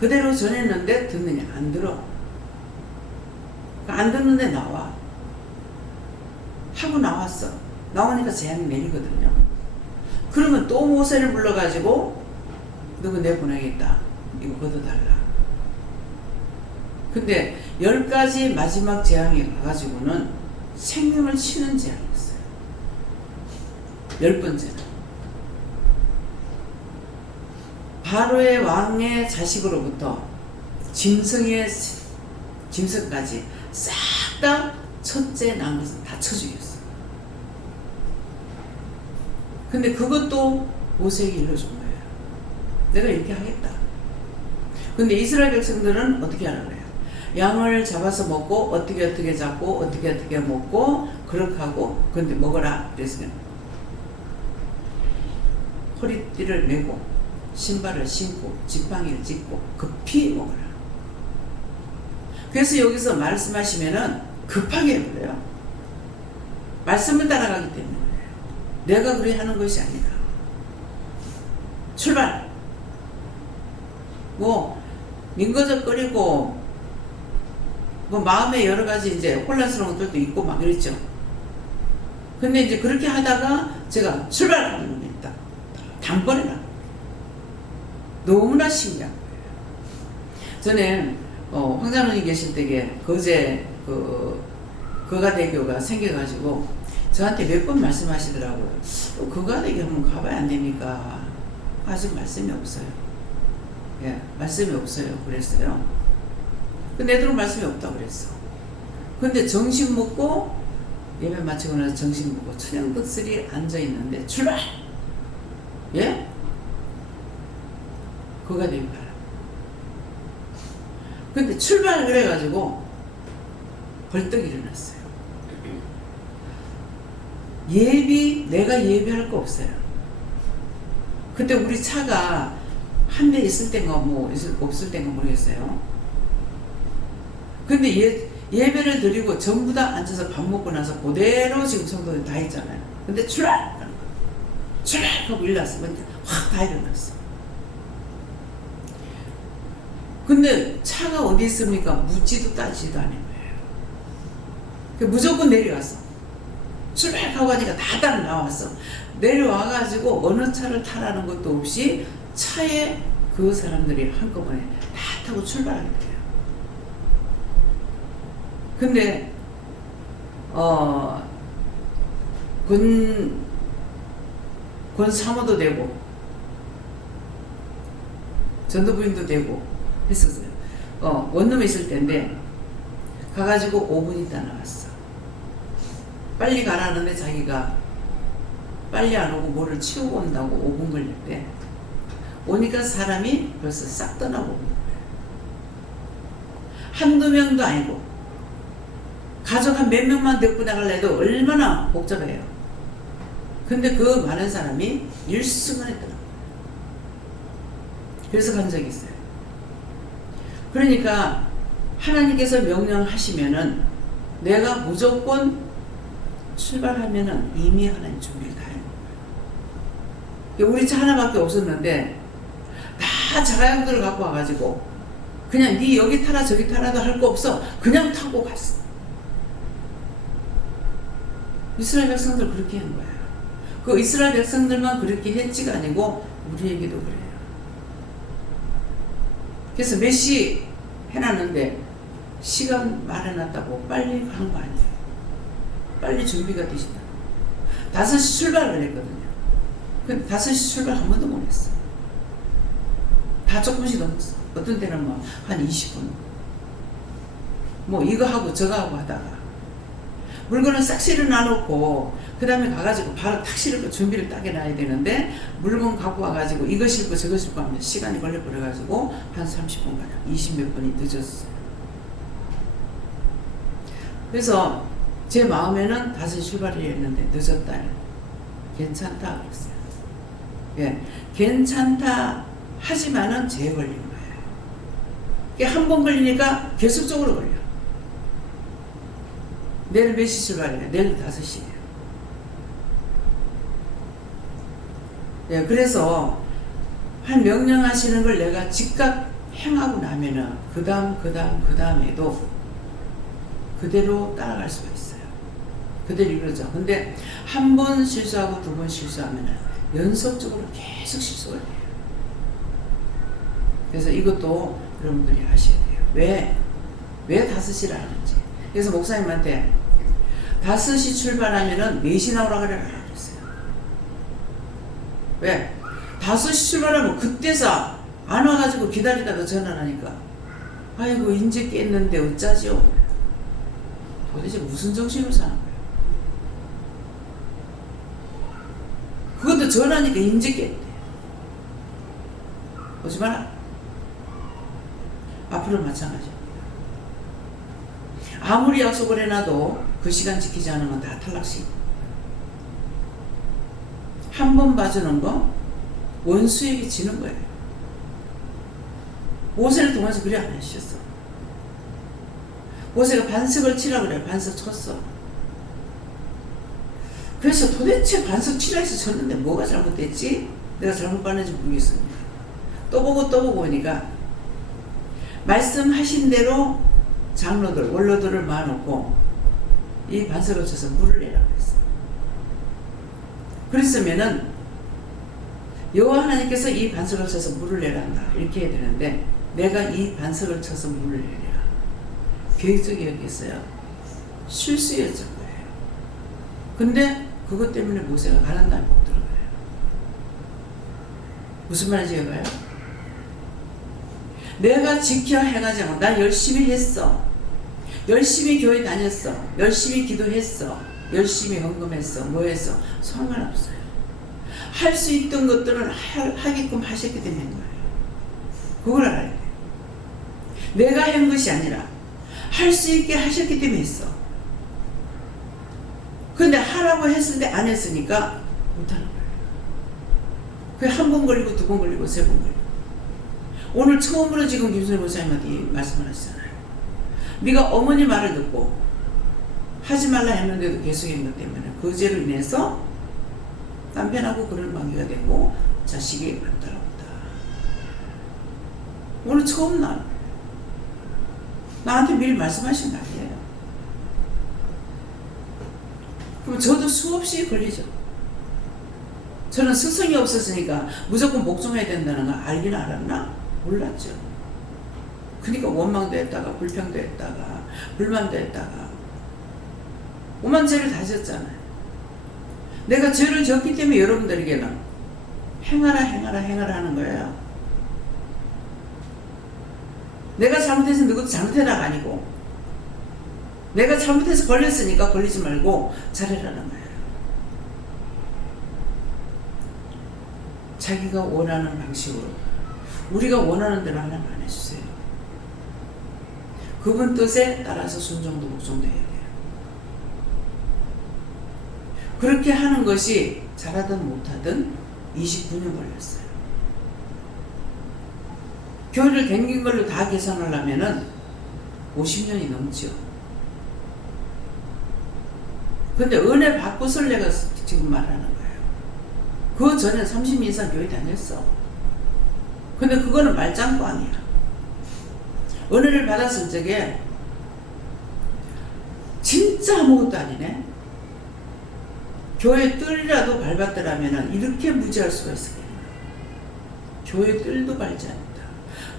그대로 전했는데 듣느냐? 안 들어. 안 듣는데 나와. 하고 나왔어. 나오니까 재앙이 내리거든요. 그러면 또 모세를 불러가지고 누구 내보내겠다. 이거 걷어달라. 근데 10가지 마지막 재앙에 가가지고는 생명을 치는 재앙이었어요. 10번째는 바로의 왕의 자식으로부터 짐승까지 싹 다 첫째 난 것은 다 쳐 죽였어요. 근데 그것도 모세에게 일러준 거예요. 내가 이렇게 하겠다. 근데 이스라엘 백성들은 어떻게 하라 그래요? 양을 잡아서 먹고 어떻게 잡고 어떻게 먹고 그렇게 하고 근데 먹어라. 그래서 허리띠를 메고 신발을 신고 지팡이를 짚고 급히 먹어라. 그래서 여기서 말씀하시면은 급하게 해버려요. 말씀을 따라가기 때문에 내가 그래 하는 것이 아니라 출발. 뭐 민거적거리고 뭐 마음에 여러 가지 이제 혼란스러운 것들도 있고 막 그랬죠. 근데 이제 그렇게 하다가 제가 출발하는 겁니다. 단번에 나. 너무나 신기한 거예요. 전에 황장로님 계실 때에 거제 거가대교가 생겨가지고 저한테 몇 번 말씀하시더라고요. 거가대교 한번 가봐야 안 됩니까? 아직 말씀이 없어요. 예, 말씀이 없어요. 그랬어요. 근데 애들은 말씀이 없다고 그랬어. 근데 점심 먹고 예배 마치고 나서 점심 먹고 처녀들이 앉아있는데 출발! 예? 거가대교 가라. 근데 출발 그래가지고 벌떡 일어났어요. 내가 예비할 거 없어요. 그때 우리 차가 한 대 있을 때가 뭐 없을 때가 모르겠어요. 근데 예배를 드리고 전부 다 앉아서 밥 먹고 나서 그대로 지금 성도들 다 있잖아요. 근데 출발! 하고 일어났어. 확 다 일어났어. 근데 차가 어디 있습니까? 묻지도 따지도 않은 거예요. 무조건 내려왔어. 출발하고 하니까 다 따라 나왔어. 내려와가지고 어느 차를 타라는 것도 없이 차에 그 사람들이 한꺼번에 다 타고 출발하게 돼요. 근데 권 사모도 되고 전도부인도 되고 했었어요. 원룸에 있을 때인데 가가지고 5분 있다 나왔어. 빨리 가라는데 자기가 빨리 안 오고 뭐를 치우고 온다고 5분 걸렸대. 오니까 사람이 벌써 싹 떠나고 오는 거예요. 한두 명도 아니고 가족 한 몇 명만 데리고 나가려도 얼마나 복잡해요. 근데 그 많은 사람이 일순간에 떠나. 그래서 간 적이 있어요. 그러니까 하나님께서 명령하시면은 내가 무조건 출발하면은 이미 하나님 준비를 다 해놓은 거예요. 우리 차 하나밖에 없었는데 다 자가용들을 갖고 와가지고 그냥 네 여기 타라 저기 타라도 할 거 없어. 그냥 타고 갔어. 이스라엘 백성들 그렇게 한 거예요. 그 이스라엘 백성들만 그렇게 했지가 아니고 우리에게도 그래요. 그래서 몇 시 해놨는데 시간 말해놨다고 빨리 가는 거 아니에요. 빨리 준비가 되신다. 5시 출발을 했거든요. 근데 5시 출발 한 번도 못 했어. 다 조금씩 넘었어. 어떤 때는 뭐 한 20분. 뭐 이거 하고 저거 하고 하다가 물건을 싹 실어놔놓고 그 다음에 가가지고 바로 탁 실고 준비를 딱 해놔야 되는데 물건 갖고 와가지고 이거 실고 저거 실고 하면 시간이 걸려버려가지고 한 30분가량 20몇 분이 늦었어요. 그래서 제 마음에는 5시 출발이 했는데 늦었다. 괜찮다 그랬어요. 예, 괜찮다 하지만은 죄에 걸린 거예요. 한 번 걸리니까 계속적으로 걸려. 내일 몇 시 출발이에요? 내일 5시예요. 예, 그래서 한 명령하시는 걸 내가 즉각 행하고 나면은 그 다음에도 그대로 따라갈 수가 있어요. 그대로 이루어져. 근데 한 번 실수하고 2번 실수하면은 연속적으로 계속 실수가 돼요. 그래서 이것도 여러분들이 아셔야 돼요. 왜 5시를 하는지. 그래서 목사님한테 5시 출발하면은 4시 나오라 그래라 그랬어요. 왜? 5시 출발하면 그때서 안 와가지고 기다리다가 전화를 하니까 아이고 인제 깼는데 어쩌지요? 도대체 무슨 정신으로 사는 거예요? 그것도 전화하니까 인제 깼대. 오지 마라. 앞으로 마찬가지입니다. 아무리 약속을 해놔도 그 시간 지키지 않으면 다 탈락시. 한 번 봐주는 거 원수에게 지는 거예요. 5세를 통해서 그래 안 하셨어. 모세가 반석을 치라 그래. 반석 쳤어. 그래서 도대체 반석 치라 해서 쳤는데 뭐가 잘못됐지? 내가 잘못 봤는지 모르겠습니다. 또 보고 보니까 말씀하신 대로 장로들, 원로들을 모아놓고 이 반석을 쳐서 물을 내라고 했어. 그랬으면은 여호와 하나님께서 이 반석을 쳐서 물을 내라 한다 이렇게 해야 되는데 내가 이 반석을 쳐서 물을 내라 계획적이었겠어요? 실수였을 거예요. 근데 그것 때문에 모세가 가난 땅에 못 들어가요. 무슨 말인지 알아요? 내가 지켜 행하지 않고 나 열심히 했어. 열심히 교회 다녔어. 열심히 기도했어. 열심히 헌금했어. 뭐 했어? 상관없어요. 할 수 있던 것들은 하게끔 하셨기 때문에 한 거예요. 그걸 알아야 돼요. 내가 한 것이 아니라 할 수 있게 하셨기 때문에 했어. 근데 하라고 했을 때 안 했으니까 못하는 거예요. 그게 한 번 걸리고 두 번 걸리고 세 번 걸리고 오늘 처음으로 지금 김선희 목사님한테 말씀을 하시잖아요. 네가 어머니 말을 듣고 하지 말라 했는데도 계속 했기 때문에 그 죄로 인해서 남편하고 그런 관계가 되고 자식이 안 따라온다. 오늘 처음 나한테 미리 말씀하신 말이에요. 그럼 저도 수없이 걸리죠. 저는 스승이 없었으니까 무조건 복종해야 된다는 걸 알긴 알았나? 몰랐죠. 그러니까 원망도 했다가 불평도 했다가 불만도 했다가 오만 죄를 다 졌잖아요. 내가 죄를 졌기 때문에 여러분들에게는 행하라 하는 거예요. 내가 잘못해서 누구도 잘못해라가 아니고 내가 잘못해서 걸렸으니까 걸리지 말고 잘해라는 거예요. 자기가 원하는 방식으로 우리가 원하는 대로 하나님 안 해주세요. 그분 뜻에 따라서 순종도 복종도 해야 돼요. 그렇게 하는 것이 잘하든 못하든 29년 걸렸어요. 교회를 댕긴 걸로 다 계산하려면은 50년이 넘죠. 근데 은혜 받고서 내가 지금 말하는 거예요. 그 전에 30년 이상 교회 다녔어. 근데 그거는 말짱꽝이야. 은혜를 받았을 적에 진짜 아무것도 아니네. 교회 뜰이라도 밟았더라면 이렇게 무지할 수가 있어요. 교회 뜰도 밟지 않는다.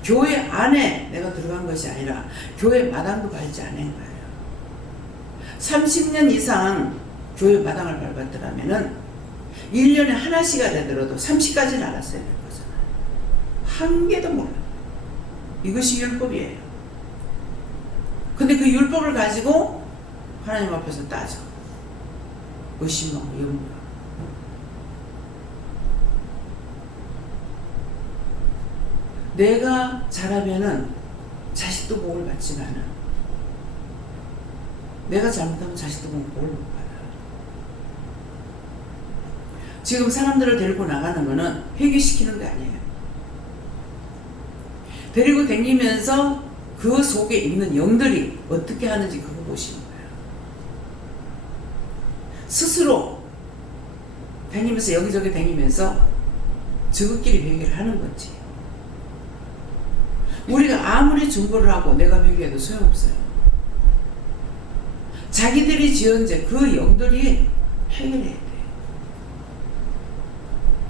교회 안에 내가 들어간 것이 아니라 교회 마당도 밟지 않은 거예요. 30년 이상 교회 마당을 밟았더라면 1년에 하나씩 되더라도 30까지는 알았어야 될 거잖아요. 한 개도 몰라. 이것이 율법이에요. 근데 그 율법을 가지고 하나님 앞에서 따져. 의심하고 염려. 내가 잘하면은 자식도 복을 받지만은 내가 잘못하면 자식도 복을 못 받아. 지금 사람들을 데리고 나가는 거는 회개시키는 게 아니에요. 데리고 다니면서 그 속에 있는 영들이 어떻게 하는지 그거 보시는 거예요. 스스로 다니면서 여기저기 다니면서 저것끼리 회개를 하는 거지. 우리가 아무리 중보를 하고 내가 회개해도 소용없어요. 자기들이 지은 죄, 그 영들이 해결해야 돼.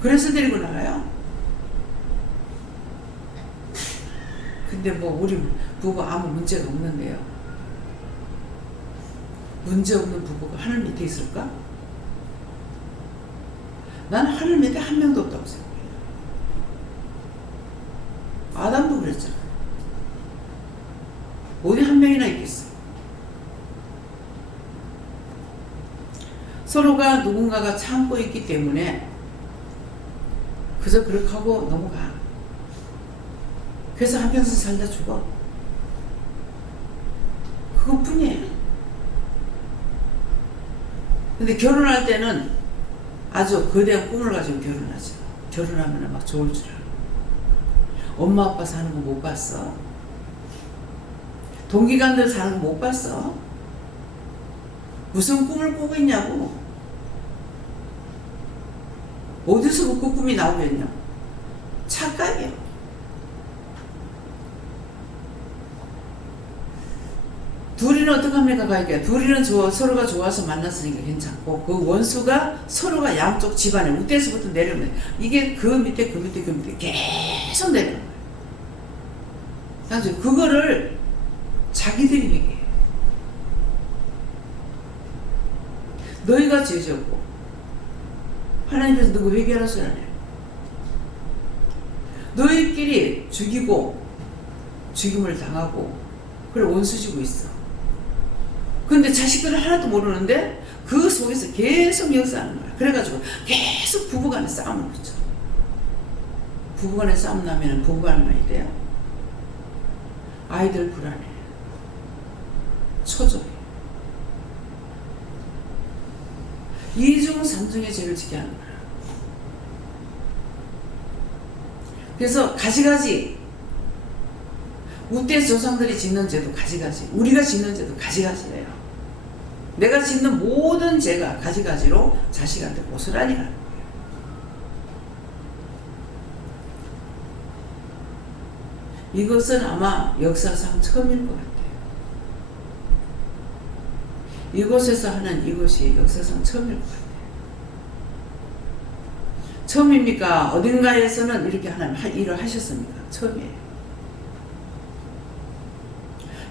그래서 데리고 나가요. 근데 뭐 우리 부부 아무 문제가 없는데요. 문제 없는 부부가 하늘 밑에 있을까? 나는 하늘 밑에 한 명도 없다고 생각해요. 아담도 그랬잖아요. 어디 한 명이나 있겠어요. 서로가 누군가가 참고 있기 때문에 그저 그렇게 하고 넘어가. 그래서 한평생 살다 죽어. 그것뿐이에요. 근데 결혼할 때는 아주 거대한 꿈을 가지고 결혼하죠. 결혼하면 막 좋을 줄 알아. 엄마 아빠 사는 거 못 봤어. 동기간들 사는 거 못 봤어? 무슨 꿈을 꾸고 있냐고. 어디서 그 꿈이 나오겠냐. 착각이야. 둘이는 어떡합니까? 가니까 둘이는 서로가 좋아서 만났으니까 괜찮고, 그 원수가 서로가 양쪽 집안에 우대에서부터 내려오면 이게 그 밑에 계속 내려오는 거예요. 그래서 그거를 자기들이 회개해. 너희가 죄졌고 하나님께서 누구 회개하라 소리 안 해요. 너희끼리 죽이고 죽임을 당하고 그걸 원수지고 있어. 근데 자식들은 하나도 모르는데 그 속에서 계속 역사하는 거야. 그래가지고 계속 부부간에 싸움을 붙여. 부부간에 싸움 나면 부부간에 많이 돼요. 아이들 불안해. 초조해. 이중 삼중의 죄를 지게 하는 거야. 그래서 가지가지 우대 조상들이 짓는 죄도 가지가지, 우리가 짓는 죄도 가지가지예요. 내가 짓는 모든 죄가 가지가지로 자식한테 고스란히 가는 거예요. 이것은 아마 역사상 처음일 것 같아요. 이곳에서 하는 이것이 역사상 처음일 것 같아요. 처음입니까? 어딘가에서는 이렇게 하나님 일을 하셨습니까? 처음이에요.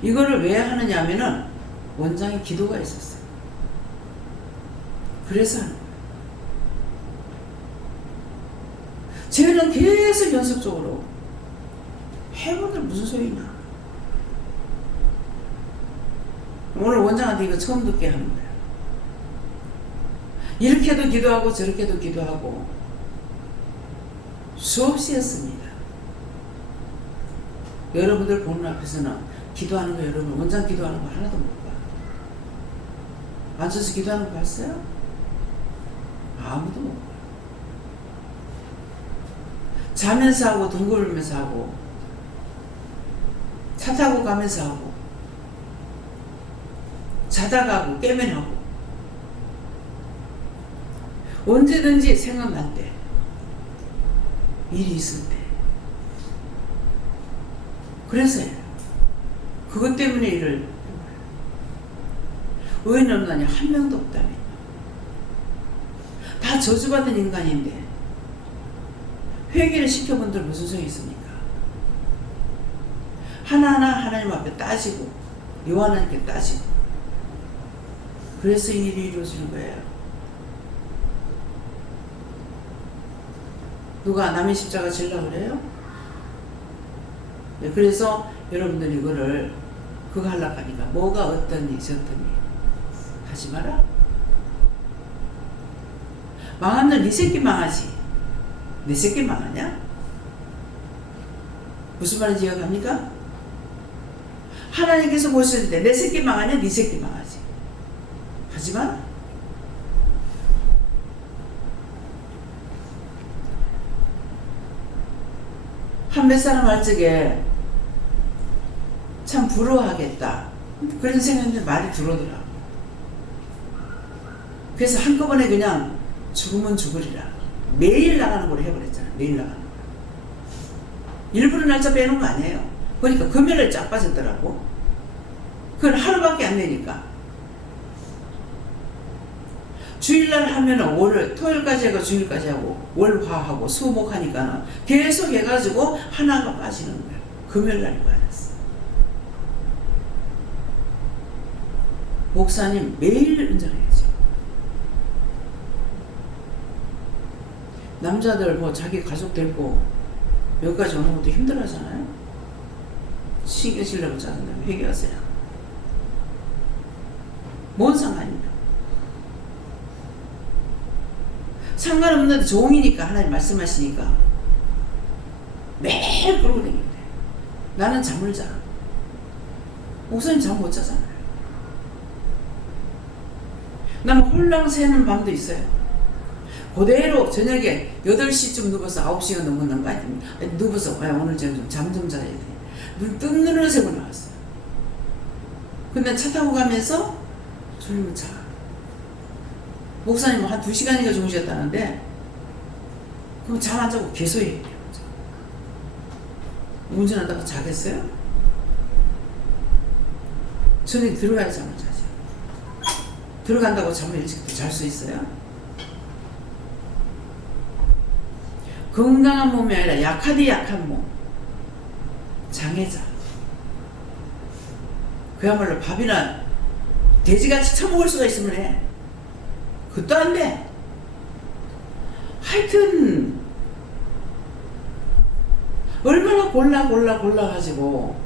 이거를 왜 하느냐 하면은 원장의 기도가 있었어요. 그래서 하는 거예요. 죄는 계속 연속적으로 해본들 무슨 소리냐. 오늘 원장한테 이거 처음 듣게 하는 거예요. 이렇게도 기도하고 저렇게도 기도하고 수없이 했습니다. 여러분들 보는 앞에서는 기도하는 거, 여러분 원장 기도하는 거 하나도 못 봐. 앉아서 기도하는 거 봤어요? 아무도 못 봐. 자면서 하고 둥글면서 하고 차 타고 가면서 하고 자다가 하고 깨면 하고 언제든지 생각날 때 일이 있을 때 그래서요. 그것 때문에 일을 왜 넘나냐? 한 명도 없다며. 다 저주받은 인간인데 회개를 시켜본들 무슨 소용이 있습니까? 하나하나 하나님 앞에 따지고 요한하나님께 따지고 그래서 이 일이 이루어지는 거예요. 누가 남의 십자가 지려고 그래요? 네, 그래서 여러분들 이거를 그거 하려고 하니까 뭐가 어떠니 저떠니 하지 마라. 망한 놈 네 새끼 망하지. 내 새끼 망하냐? 무슨 말인지 이해갑니까? 하나님께서 보실 때 내 새끼 망하냐? 네 새끼 망하지. 하지 마라. 한 몇 사람 할 적에 참 부러워하겠다. 그런 생각이 말이 들어오더라고. 그래서 한꺼번에 그냥 죽으면 죽으리라. 매일 나가는 걸 해버렸잖아. 매일 나가는 거. 일부러 날짜 빼놓은 거 아니에요. 그러니까 금요일에 쫙 빠졌더라고. 그건 하루밖에 안 되니까. 주일날 하면은 토요일까지 하고 주일까지 하고 월화하고 수목하니까는 계속 해가지고 하나가 빠지는 거예요. 금요일날이 빠졌어. 목사님 매일 운전해야죠. 남자들 뭐 자기 가족 데리고 여기까지 오는 것도 힘들어하잖아요. 신경 쓰려고 짜증나면 회개하세요. 뭔 상관입니까? 상관없는데 종이니까 하나님 말씀하시니까 매일 그러고 다니는데 나는 잠을 자. 목사님 잠 못 자잖아요. 나는 홀랑 새는 밤도 있어요. 그대로 저녁에 8시쯤 누워서 9시가 넘는 거 아닙니까? 누워서 오늘 좀 잠 좀 자야 돼. 눈 뜬 눈으로 새고 나왔어요. 근데 차 타고 가면서 졸리면 자. 목사님은 한 2시간인가 주무셨다는데 그럼 잠 안 자고 계속 얘기해요. 운전하다가 자겠어요? 저녁에 들어가야 잠을 자죠. 들어간다고 잠을 일찍 잘 수 있어요? 건강한 몸이 아니라 약하디 약한 몸. 장애자. 그야말로 밥이나 돼지같이 처먹을 수가 있으면 해. 그것도 안 돼. 하여튼 얼마나 골라가지고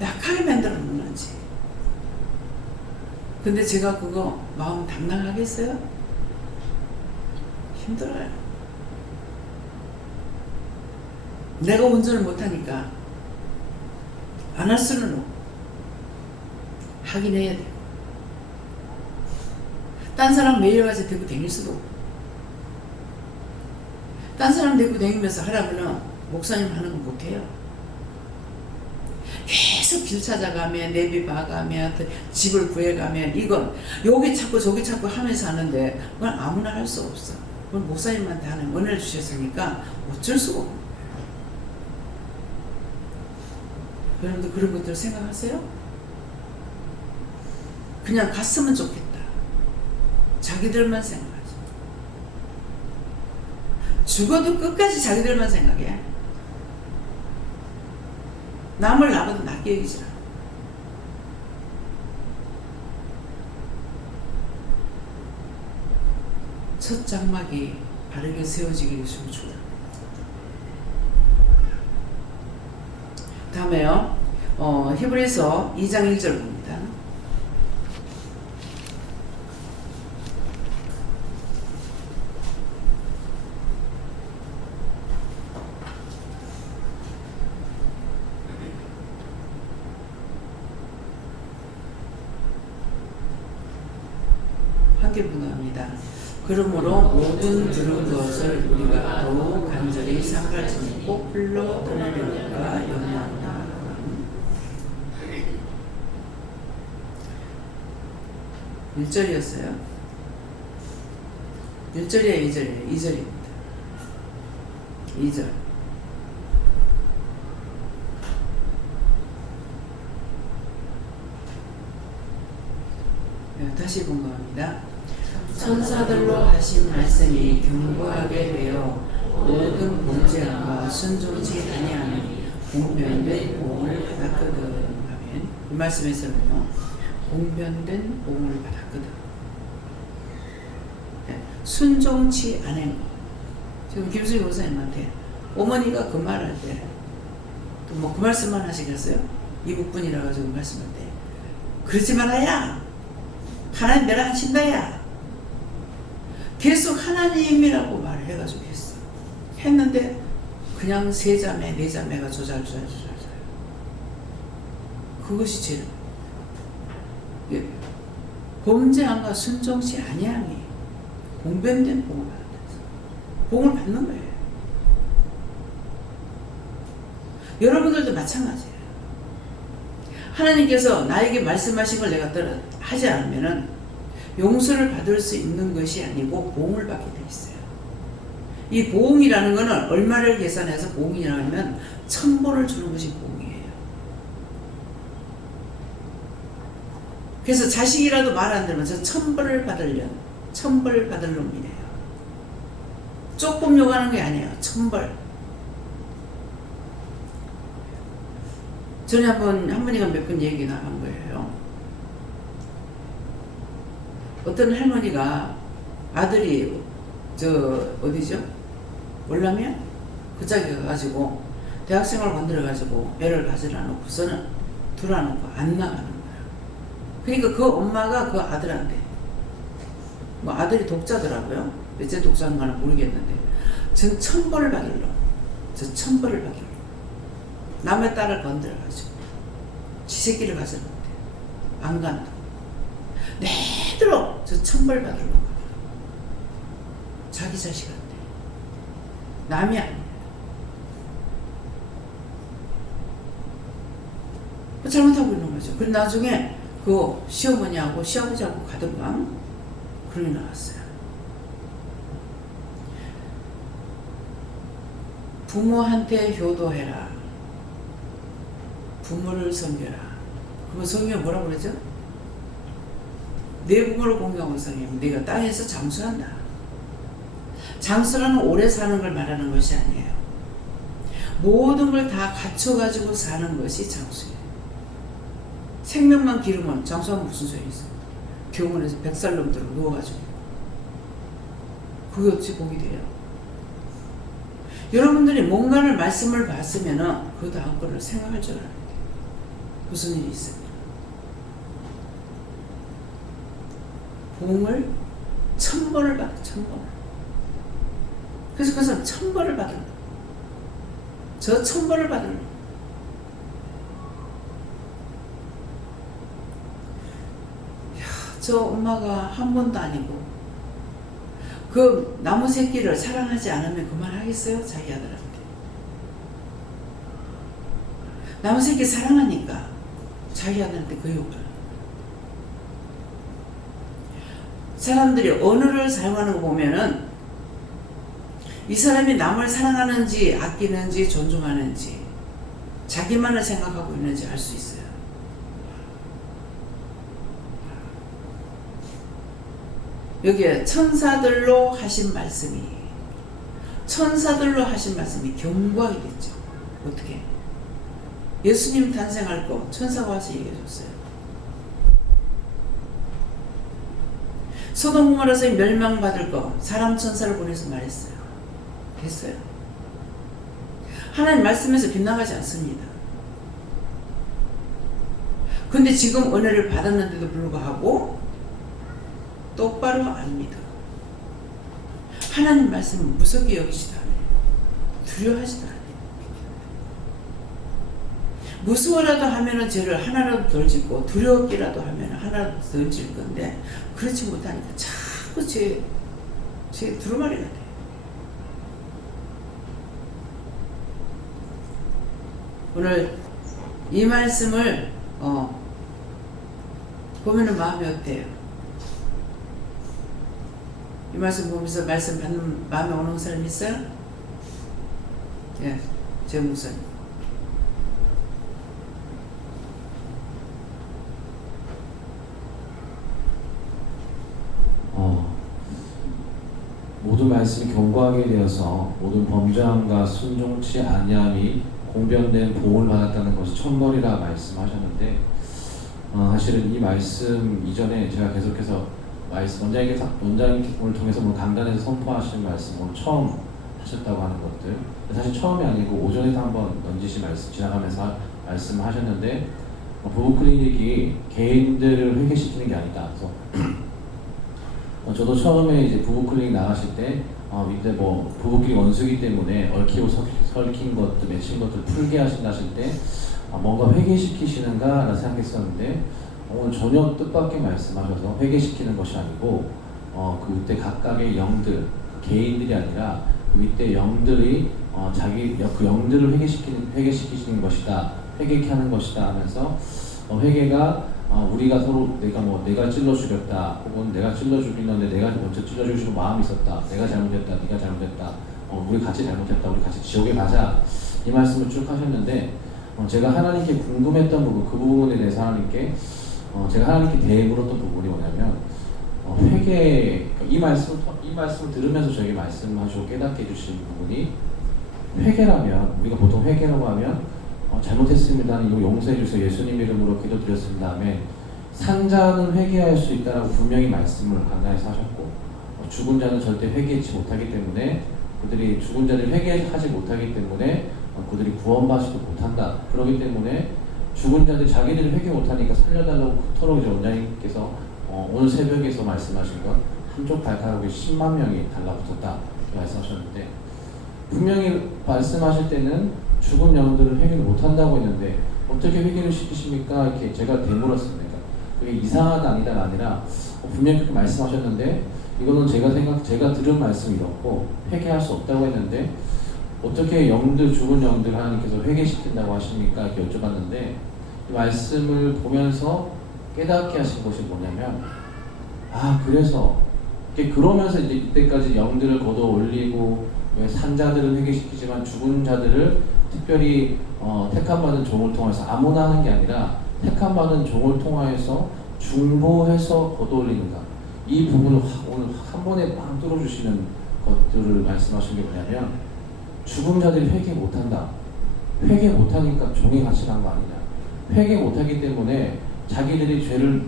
약하게 만들어 놓는지. 근데 제가 그거 마음 담당하겠어요? 힘들어요. 내가 운전을 못하니까 안 할 수는 없고 하긴 해야 돼요. 딴 사람 매일같이 데리고 다닐 수도 없고 딴 사람 데리고 다니면서 하라면은 목사님 하는 거 못해요. 계속 길 찾아가며 내비 봐가며 집을 구해가며 이건 여기 찾고 저기 찾고 하면서 하는데 그건 아무나 할 수 없어. 그건 목사님한테 하는 은혜를 주셨으니까 어쩔 수가 없는 거예요. 여러분들 그런 것들 생각하세요? 그냥 갔으면 좋겠다. 자기들만 생각하지. 죽어도 끝까지 자기들만 생각해. 남을 나보다 낫게 여기지 않아. 첫 장막이 바르게 세워지기를 춤추다. 다음에요. 히브리서 2장 1절 봅니다. 함께 분노합니다. 그러므로 모든 들은 것을 우리가 더욱 간절히 삼갈지니 꼭 흘러 떠나려니까 염려하다. 1절이었어요. 1절이에요, 2절이에요. 2절입니다. 2절. 네, 다시 공부합니다. 천사들로 하신 말씀이 견고하게 되어 모든 범죄함과 순종치 아니하는 공변된 복을 받았거든. 아멘. 이 말씀에서는요, 공변된 복을 받았거든. 네, 순종치 않은 거. 지금 김수희 목사님한테 어머니가 그 말할 때 또 뭐 그 말씀만 하시겠어요? 이국분이라 가지고 말씀할 때 그러지 말아야 하나님 내가 하신다야. 계속 하나님이라고 말을 해가지고 했는데 그냥 세 자매, 네 자매가 조잘. 그것이 제일 범죄함과 순종치 아니함이 공변된 복을 받는다. 복을 받는 거예요. 여러분들도 마찬가지예요. 하나님께서 나에게 말씀하신 걸 내가 하지 않으면은 용서를 받을 수 있는 것이 아니고 보응을 받게 돼 있어요. 이 보응이라는 것은 얼마를 계산해서 보응이라고 하면 1000번을 주는 것이 보응이에요. 그래서 자식이라도 말 안 들으면 저 1000벌을 받으려는 1000벌 받을 놈이래요. 조금 요구하는 게 아니에요. 1000벌. 전에 한 번이가 몇 번 얘기 나간 거예요. 어떤 할머니가 아들이 어디죠? 월남이야? 그 짝에 가가지고 대학생활 건드려가지고 애를 가지라 놓고서는 둘러놓고 안 나가는 거야. 그러니까 그 엄마가 그 아들한테 뭐 아들이 독자더라고요. 몇째 독자인가는 모르겠는데 전 1000벌을 받을러. 저 1000벌을 받을러. 남의 딸을 건드려가지고 지 새끼를 가져놓는데 안 간다. 내대로 저 1000벌 받으러 가. 자기 자식한테. 남이 아니야. 잘못하고 있는 거죠. 그리고 나중에 그 시어머니하고 시아버지하고 가든가 그러게 나왔어요. 부모한테 효도해라. 부모를 섬겨라. 그러면 성경에 뭐라고 그러죠? 내 부모를 공경하고 섬기면 네가 땅에서 장수한다. 장수라는 오래 사는 걸 말하는 것이 아니에요. 모든 걸 다 갖춰가지고 사는 것이 장수예요. 생명만 기르면 장수하면 무슨 소용이 있어요? 병원에서 100살 넘도록 누워가지고 그게 어찌 복이 돼요? 여러분들이 뭔가를 말씀을 봤으면은 그 다음 거를 생각할 줄 알아야 돼요. 무슨 일이 있습니다. 봉을 1000번을 받아 1000번. 그래서 그것은 1000번을 받은 거. 저 1000번을 받은 거. 저 엄마가 한 번도 아니고 그 나무 새끼를 사랑하지 않으면 그만하겠어요? 자기 아들한테. 나무 새끼 사랑하니까 자기 아들한테 그 욕을. 사람들이 언어를 사용하는 거 보면은 이 사람이 남을 사랑하는지 아끼는지 존중하는지 자기만을 생각하고 있는지 알 수 있어요. 여기에 천사들로 하신 말씀이 경고하게 됐죠. 어떻게? 예수님 탄생할 거 천사가 와서 얘기해 줬어요. 소돔 고모라서 멸망받을 거 사람 천사를 보내서 말했어요. 됐어요. 하나님 말씀에서 빗나가지 않습니다. 근데 지금 은혜를 받았는데도 불구하고 똑바로 안 믿어. 하나님 말씀은 무섭게 여기지도 않아요. 두려워하지도 않아요. 무서워라도 하면은 죄를 하나라도 덜 짓고 두렵기라도 하면 하나라도 덜 질 건데 그렇지 못하니까 자꾸 죄 두루마리가 돼요. 오늘 이 말씀을 보면은 마음이 어때요? 이 말씀 보면서 말씀 받는 마음에 오는 사람 있어요? 예, 제 목사님. 모든 말씀이 경고하게 되어서 모든 범죄함과 순종치 아니함이 공변된 보응을 받았다는 것이 천벌이라 말씀하셨는데 사실은 이 말씀 이전에 제가 계속해서 원장님을 통해서 강단에서 선포하신 말씀을 처음 하셨다고 하는 것들 사실 처음이 아니고 오전에도 한번 넌지시 말씀 지나가면서 말씀하셨는데 부부클리닉이 개인들을 회개시키는 게 아니다. 그래서 저도 처음에 이제 부부클리닉 나가실 때 이때 뭐 부부끼리 원수기 때문에 얽히고 설킨 것들 맺힌 것들 풀게 하신다 하실 때 뭔가 회개시키시는가 라는 생각했었는데 오늘 전혀 뜻밖의 말씀하셔서 회개시키는 것이 아니고 그때 각각의 영들 개인들이 아니라 그때 영들이 그 영들을 회개시키시는 것이다, 회개케 하는 것이다 하면서 회개가 우리가 서로 내가 찔러 죽였다 혹은 내가 찔러 죽이는데 내가 먼저 찔러 죽이고 마음이 있었다, 내가 잘못했다, 네가 잘못했다, 우리 같이 잘못했다, 우리 같이 지옥에 가자 이 말씀을 쭉 하셨는데 제가 하나님께 궁금했던 부분 그 부분에 대해서 하나님께 제가 하나님께 대물었던 부분이 뭐냐면 회개 이 말씀을 들으면서 저에게 말씀하시고 깨닫게 해주신 부분이 회개라면 우리가 보통 회개라고 하면 잘못했습니다. 이거 용서해 주세요. 예수님 이름으로 기도드렸습니다. 아멘. 산자는 회개할 수 있다라고 분명히 말씀을 강단에서 하셨고 죽은 자는 절대 회개치 못하기 때문에 그들이 죽은 자들이 회개하지 못하기 때문에 그들이 구원받지도 못한다. 그렇기 때문에 죽은 자들이 자기들이 회개 못하니까 살려달라고 그토록 이제 원장님께서 오늘 새벽에서 말씀하신 건 한쪽 발가락에 10만 명이 달라붙었다 말씀하셨는데 분명히 말씀하실 때는 죽은 영들은 회개를 못한다고 했는데 어떻게 회개를 시키십니까? 이렇게 제가 되물었습니다. 그게 이상하다 아니다가 아니라 분명히 그렇게 말씀하셨는데 이거는 제가 들은 말씀이 이렇고 회개할 수 없다고 했는데 어떻게 죽은 영들 하나님께서 회개시킨다고 하십니까? 이렇게 여쭤봤는데 이 말씀을 보면서 깨닫게 하신 것이 뭐냐면, 그래서 그러면서 이제 이때까지 영들을 걷어 올리고 산자들을 회개시키지만 죽은 자들을 특별히 택함받은 종을 통해서 아무나 하는 게 아니라 택함받은 종을 통하여서 중보해서 걷어 올리는가, 이 부분을 오늘 한 번에 빵 뚫어주시는 것들을 말씀하신 게 뭐냐면, 죽은 자들이 회개 못한다. 회개 못하니까 종이 같이 간 거 아니냐. 회개 못하기 때문에 자기들이 죄를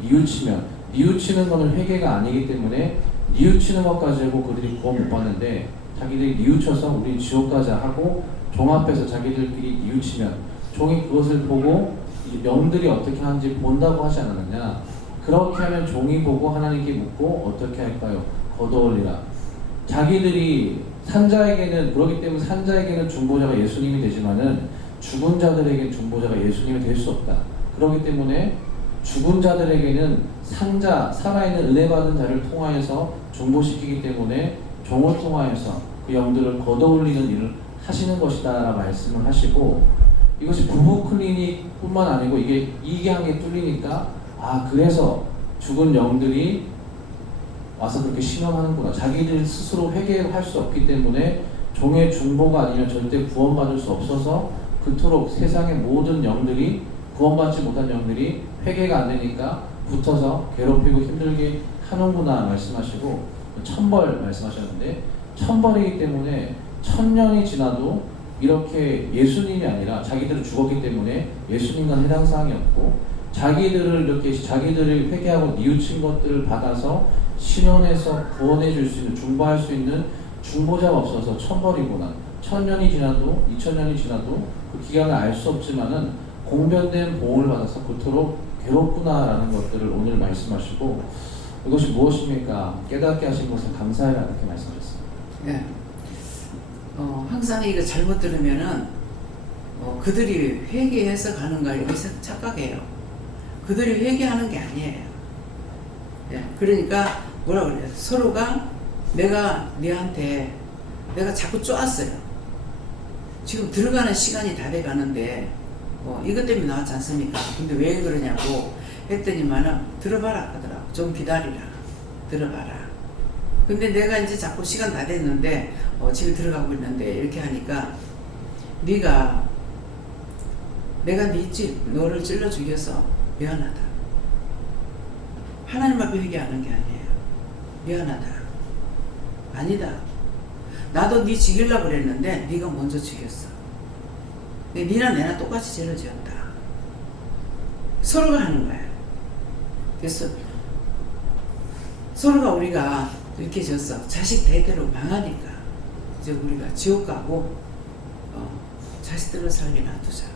뉘우치는 것은 회개가 아니기 때문에 뉘우치는 것까지 하고 그들이 구원 못 받는데, 자기들이 뉘우쳐서 우리 지옥 가자 하고 종 앞에서 자기들끼리 뉘우치면 종이 그것을 보고 영들이 어떻게 하는지 본다고 하지 않았느냐. 그렇게 하면 종이 보고 하나님께 묻고 어떻게 할까요? 걷어올리라. 자기들이 산자에게는, 그렇기 때문에 산자에게는 중보자가 예수님이 되지만은 죽은 자들에게는 중보자가 예수님이 될 수 없다. 그렇기 때문에 죽은 자들에게는 산자, 살아있는 은혜 받은 자를 통하여서 중보시키기 때문에 종을 통하여서 그 영들을 걷어올리는 일을 하시는 것이다 라고 말씀을 하시고, 이것이 부부 클리닉 뿐만 아니고 이게 한 개 뚫리니까 그래서 죽은 영들이 와서 그렇게 신원하는구나. 자기들 스스로 회개할 수 없기 때문에 종의 중보가 아니면 절대 구원받을 수 없어서 그토록 세상의 모든 영들이, 구원받지 못한 영들이 회개가 안 되니까 붙어서 괴롭히고 힘들게 하는구나 말씀하시고, 천벌 말씀하셨는데, 천벌이기 때문에 1000년이 지나도 이렇게 예수님이 아니라 자기들은 죽었기 때문에 예수님과는 해당 사항이 없고, 자기들을 이렇게 자기들을 회개하고 뉘우친 것들을 받아서 신원해서 구원해 줄 수 있는, 중보할 수 있는 중보자가 없어서 천벌이구나. 1000년이 지나도 2000년이 지나도 그 기간을 알 수 없지만은 공변된 보응을 받아서 그토록 괴롭구나라는 것들을 오늘 말씀하시고, 이것이 무엇입니까? 깨닫게 하신 것은 감사해라 이렇게 말씀하셨습니다. 네. 항상 이거 잘못 들으면은 그들이 회개해서 가는 걸 여기서 착각해요. 그들이 회개하는 게 아니에요. 네. 그러니까 뭐라 그래요? 서로가 내가 너한테 내가 자꾸 쪼았어요. 지금 들어가는 시간이 다 돼 가는데 이것 때문에 나왔지 않습니까? 근데 왜 그러냐고 했더니만은 들어봐라 하더라고. 좀 기다리라. 들어봐라. 근데 내가 이제 자꾸 시간 다 됐는데 집에 들어가고 있는데 이렇게 하니까 네가 내가 너를 찔러 죽여서 미안하다. 하나님 앞에 회개하는 게 아니에요. 미안하다. 아니다. 나도 네 죽이려고 그랬는데 네가 먼저 죽였어. 니나 내나 똑같이 죄를 지었다. 서로가 하는 거야. 그래서 서로가 우리가 이렇게 졌어. 자식 대대로 망하니까 이제 우리가 지옥 가고 자식들을 살게 놔두자.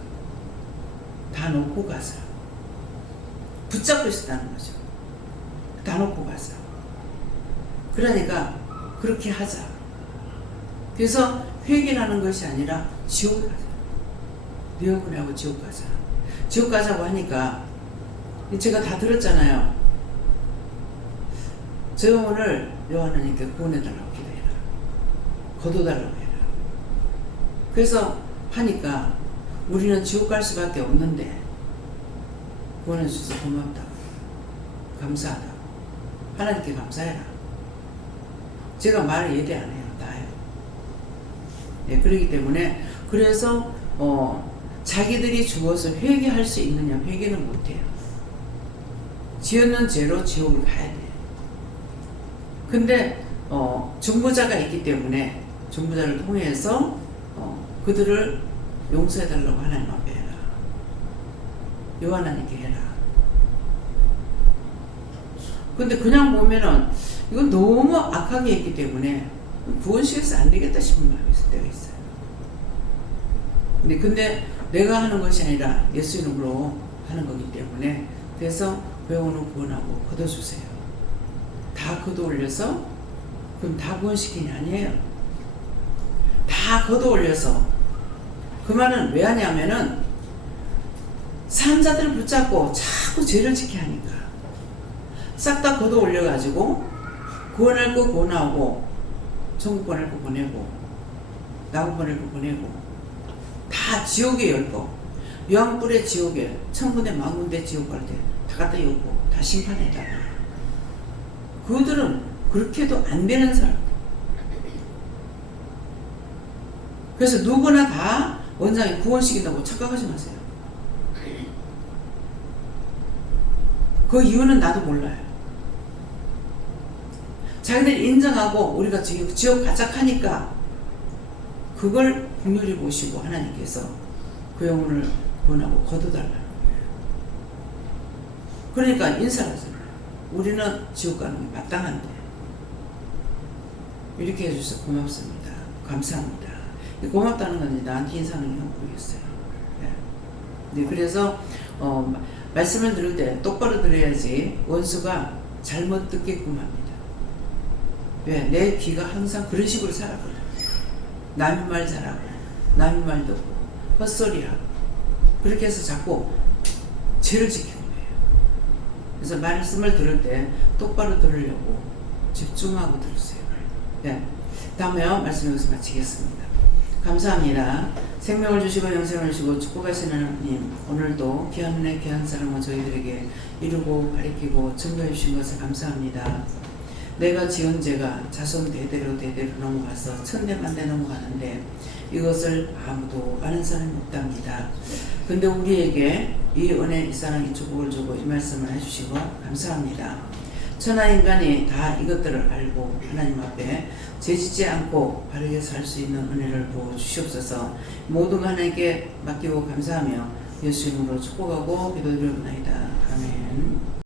다 놓고 가자. 붙잡고 있었다는 거죠. 다 놓고 가자. 그러니까 그렇게 하자. 그래서 회개하는 것이 아니라 지옥에 가자. 네 얼굴하고 지옥 가자. 지옥 가자고 하니까 제가 다 들었잖아요. 저 오늘 요한하니까 구원해달라고 기도해라. 거둬달라고 해라. 그래서 하니까 우리는 지옥 갈 수밖에 없는데 구원해 주셔서 고맙다고, 감사하다고, 하나님께 감사해라. 제가 말을 예대 안 해요. 다 해요. 네, 그렇기 때문에 그래서 자기들이 죽어서 회개할 수 있느냐? 회개는 못해요. 지었는 죄로 지옥을 가야 돼요. 근데 중보자가 있기 때문에 중보자를 통해서 그들을 용서해달라고 하나님 앞에 해라. 요한하니까 해라. 근데 그냥 보면은 이건 너무 악하게 했기 때문에 구원시켜서 안 되겠다 싶은 마음이 있을 때가 있어요. 근데 내가 하는 것이 아니라 예수 이름으로 하는 거기 때문에, 그래서 배우는 구원하고 걷어주세요. 다 걷어올려서, 그럼 다 구원시키냐? 아니에요. 다 걷어올려서. 그 말은 왜 하냐면은 산자들을 붙잡고 자꾸 죄를 지게 하니까 싹 다 걷어올려가지고 구원할 거 구원하고 천국 보낼 거 보내고 나무 보낼 거 보내고 다 지옥에 열 거, 유황불의 지옥에 천군데 만군데 지옥 갈 때 다 갖다 엮고 다 심판해달라. 그들은 그렇게도 안 되는 사람. 그래서 누구나 다 원장이 구원시킨다고 착각하지 마세요. 그 이유는 나도 몰라요. 자기들이 인정하고 우리가 지옥 가작하니까 그걸 긍휼히 보시고 하나님께서 그 영혼을 구원하고 거둬달라는 거예요. 그러니까 인사를 하잖아요. 우리는 지옥 가는 게 마땅한데 이렇게 해주셔서 고맙습니다. 감사합니다. 고맙다는 건 나한테 인사하는 게 모르겠어요. 네, 그래서 말씀을 들을 때 똑바로 들어야지 원수가 잘못 듣게끔 합니다. 왜? 내 귀가 항상 그런 식으로 살았거든. 남의 말 잘하고 남의 말 듣고 헛소리하고 그렇게 해서 자꾸 죄를 지키는 거예요. 그래서 말씀을 들을 때 똑바로 들으려고 집중하고 들으세요. 네. 다음에 말씀 여기서 마치겠습니다. 감사합니다. 생명을 주시고 영생을 주시고 축복하시는 하나님, 오늘도 귀한 은혜 귀한 사랑을 저희들에게 이루고 가리키고 증거해 주신 것을 감사합니다. 내가 지은 죄가 자손 대대로 넘어가서 천대만대 넘어가는데 이것을 아무도 아는 사람이 없답니다. 근데 우리에게 이 은혜, 이 사랑, 이 축복을 주고 이 말씀을 해주시고 감사합니다. 천하인간이 다 이것들을 알고 하나님 앞에 죄짓지 않고 바르게 살 수 있는 은혜를 부어주시옵소서. 모든 하나님께 맡기고 감사하며 예수 이름으로 축복하고 기도드리옵나이다. 아멘.